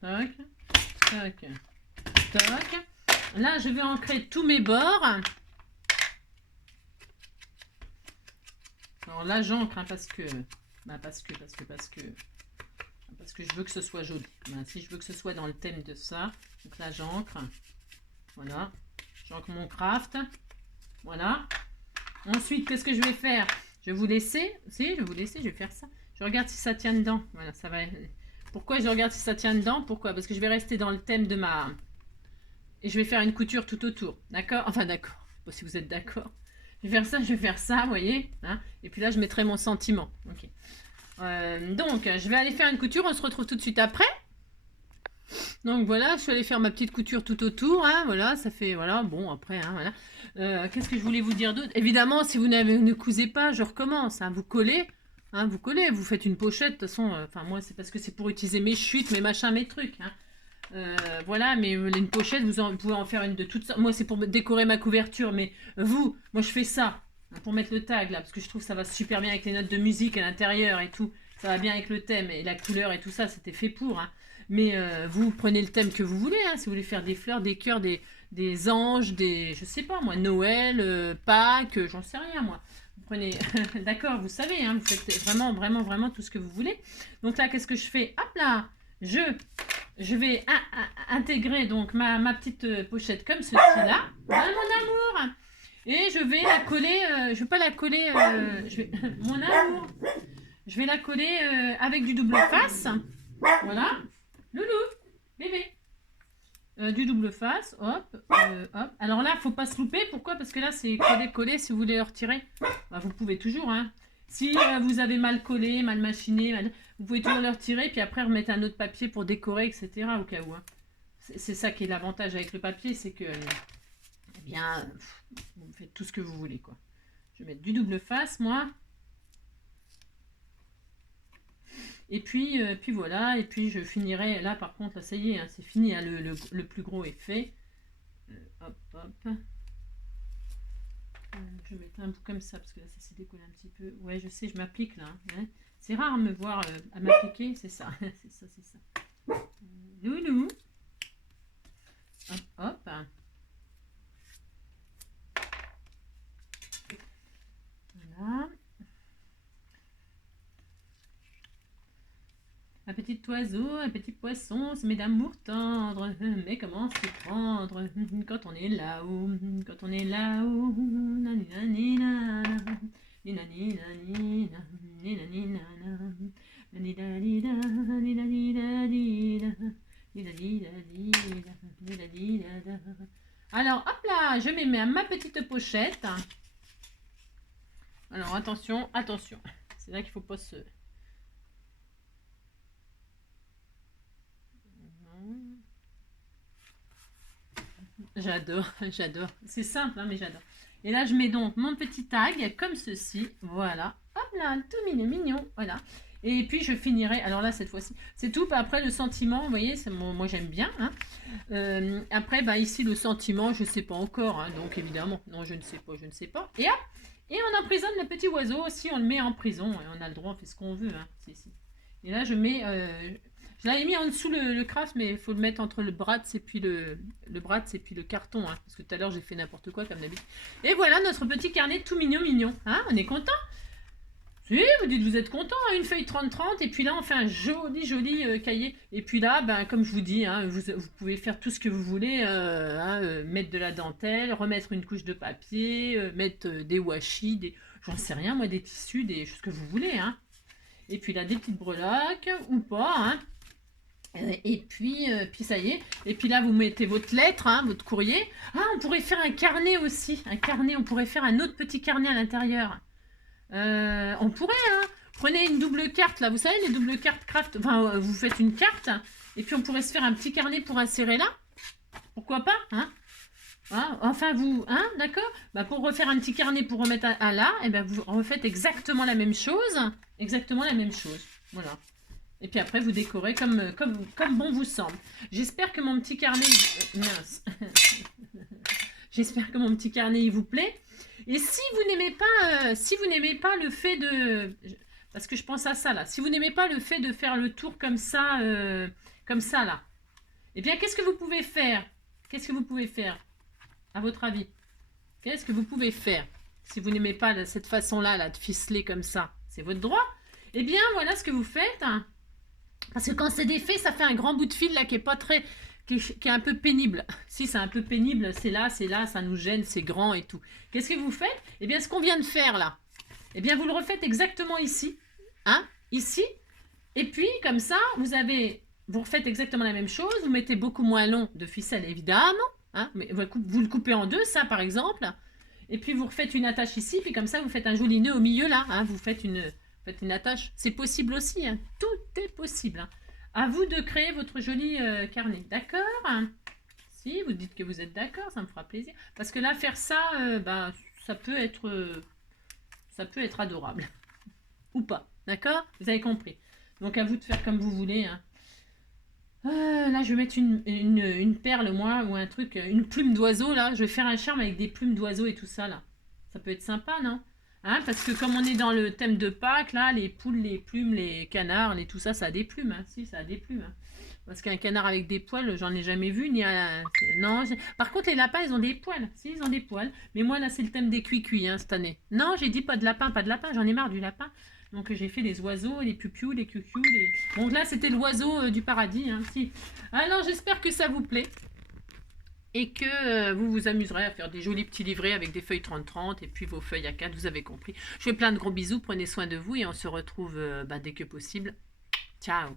Toc, toc, toc. Là, je vais ancrer tous mes bords. Alors là, j'ancre hein, parce que je veux que ce soit joli. Si je veux que ce soit dans le thème de ça, donc là, j'ancre. Voilà. J'ancre mon craft. Voilà. Ensuite, qu'est-ce que je vais faire? Je vais vous laisser. Si, je vais vous laisser. Je vais faire ça. Je regarde si ça tient dedans. Voilà, ça va. Pourquoi je regarde si ça tient dedans? Pourquoi? Parce que je vais rester dans le thème de ma... Et je vais faire une couture tout autour. D'accord? Enfin, d'accord. Bon, si vous êtes d'accord. Je vais faire ça, vous voyez, hein. Et puis là, je mettrai mon sentiment. Ok. Donc, je vais aller faire une couture. On se retrouve tout de suite après. Donc, voilà, je suis allée faire ma petite couture tout autour. Hein, voilà, ça fait... Voilà, bon, après, hein, voilà. Qu'est-ce que je voulais vous dire d'autre? Évidemment, si vous ne cousez pas, je recommence. Hein, vous collez. Hein, vous collez, vous faites une pochette, de toute façon, moi c'est parce que c'est pour utiliser mes chutes, mes machins, mes trucs. Hein. Voilà, mais une pochette, vous pouvez en faire une de toutes sortes. Moi c'est pour décorer ma couverture, mais moi je fais ça, hein, pour mettre le tag là, parce que je trouve que ça va super bien avec les notes de musique à l'intérieur et tout. Ça va bien avec le thème et la couleur et tout ça, c'était fait pour. Hein. Mais vous prenez le thème que vous voulez, hein, si vous voulez faire des fleurs, des cœurs, des anges, je sais pas moi, Noël, Pâques, j'en sais rien moi. Prenez, d'accord, vous savez, hein, vous faites vraiment tout ce que vous voulez. Donc là, qu'est-ce que je fais? Hop là, je, je vais intégrer donc ma petite pochette comme ceci là. Voilà mon amour. Et je vais la coller, je vais pas la coller, mon amour. Je vais la coller avec du double face. Voilà. Loulou, bébé. Du double face, hop, hop. Alors là, faut pas se louper. Pourquoi? Parce que là, c'est collé. Si vous voulez le retirer, bah, vous pouvez toujours. Hein. Si vous avez mal collé, mal machiné, vous pouvez toujours le retirer. Puis après, remettre un autre papier pour décorer, etc. Au cas où. Hein. C'est ça qui est l'avantage avec le papier, c'est que, eh bien, vous faites tout ce que vous voulez, quoi. Je vais mettre du double face, moi. Et puis voilà, et puis je finirai, là par contre, là ça y est, hein, c'est fini, hein, le plus gros est fait. Hop, hop. Je vais mettre un bout comme ça, parce que là ça s'est décollé un petit peu. Ouais, je sais, je m'applique là. Hein. C'est rare de me voir à m'appliquer, c'est ça, c'est ça, c'est ça. Loulou. Hop, hop. Voilà. Un petit oiseau, un petit poisson, se met d'amour tendre, mais comment s'y prendre quand on est là-haut, quand on est là-haut, alors hop là, je mets ma petite pochette. Alors attention, attention, c'est là qu'il faut pas se... J'adore, j'adore. C'est simple, hein, mais j'adore. Et là, je mets donc mon petit tag comme ceci. Voilà. Hop là, tout mignon, mignon. Voilà. Et puis, je finirai. Alors là, cette fois-ci, c'est tout. Après, le sentiment, vous voyez, moi, j'aime bien. Hein. Après, bah, ici, le sentiment, je ne sais pas encore. Hein, donc, évidemment, non, je ne sais pas, je ne sais pas. Et hop, et on emprisonne le petit oiseau. Si on le met en prison, et on a le droit, on fait ce qu'on veut. Hein, et là, je mets... je l'avais mis en dessous le craft, mais il faut le mettre entre le Bratz et puis le Bratz et puis le carton. Hein, parce que tout à l'heure, j'ai fait n'importe quoi comme d'habitude. Et voilà notre petit carnet tout mignon, mignon. Hein, on est content? Oui, vous dites vous êtes content, hein, une feuille 30-30. Et puis là, on fait un joli, joli cahier. Et puis là, ben, comme je vous dis, hein, vous pouvez faire tout ce que vous voulez. Mettre de la dentelle, remettre une couche de papier, mettre des washi, j'en sais rien, moi, des tissus, des choses que vous voulez. Hein. Et puis là, des petites breloques, ou pas, hein. Et puis ça y est. Et puis là, vous mettez votre lettre, hein, votre courrier. Ah, on pourrait faire un carnet aussi. Un carnet, on pourrait faire un autre petit carnet à l'intérieur. On pourrait, hein. Prenez une double carte, là. Vous savez, les doubles cartes craft. Enfin, vous faites une carte. Et puis, on pourrait se faire un petit carnet pour insérer là. Pourquoi pas, hein, hein. Enfin, vous, hein, d'accord. Bah, pour refaire un petit carnet pour remettre à là, et ben, vous refaites exactement la même chose. Exactement la même chose. Voilà. Et puis après, vous décorez comme bon vous semble. J'espère que mon petit carnet... mince. J'espère que mon petit carnet, il vous plaît. Et si vous n'aimez pas le fait de... Parce que je pense à ça, là. Si vous n'aimez pas le fait de faire le tour comme ça, là. Eh bien, qu'est-ce que vous pouvez faire? Qu'est-ce que vous pouvez faire, à votre avis? Qu'est-ce que vous pouvez faire si vous n'aimez pas cette façon-là, là, de ficeler comme ça? C'est votre droit. Eh bien, voilà ce que vous faites. Hein. Parce que quand c'est défait, ça fait un grand bout de fil là qui est pas très, qui est un peu pénible. Si c'est un peu pénible, c'est là, ça nous gêne, c'est grand et tout. Qu'est-ce que vous faites? Eh bien, ce qu'on vient de faire là, eh bien, vous le refaites exactement ici, hein, ici. Et puis, comme ça, vous refaites exactement la même chose. Vous mettez beaucoup moins long de ficelle, évidemment, hein, mais vous le coupez en deux, ça par exemple. Et puis, vous refaites une attache ici, puis comme ça, vous faites un joli nœud au milieu là, hein, vous faites une attache. C'est possible aussi, hein. Tout est possible. Hein. À vous de créer votre joli carnet, d'accord? Si, vous dites que vous êtes d'accord, ça me fera plaisir. Parce que là, faire ça, bah, ça peut être adorable. Ou pas, d'accord? Vous avez compris. Donc, à vous de faire comme vous voulez. Hein. Là, je vais mettre une perle, moi, ou un truc, une plume d'oiseau, là. Je vais faire un charme avec des plumes d'oiseau et tout ça, là. Ça peut être sympa, non? Hein, parce que comme on est dans le thème de Pâques, là, les poules, les plumes, les canards, tout ça, ça a des plumes. Hein. Si, ça a des plumes. Hein. Parce qu'un canard avec des poils, j'en ai jamais vu. Non, par contre, les lapins, ils ont des poils. Si, ils ont des poils. Mais moi, là, c'est le thème des cuicuis, hein, cette année. Non, j'ai dit pas de lapin, j'en ai marre du lapin. Donc j'ai fait les oiseaux, les pupious, les cucus, les... Bon là c'était l'oiseau du paradis, hein, si. Alors j'espère que ça vous plaît. Et que vous vous amuserez à faire des jolis petits livrets avec des feuilles 30-30 et puis vos feuilles A4, vous avez compris. Je fais plein de gros bisous, prenez soin de vous et on se retrouve dès que possible. Ciao!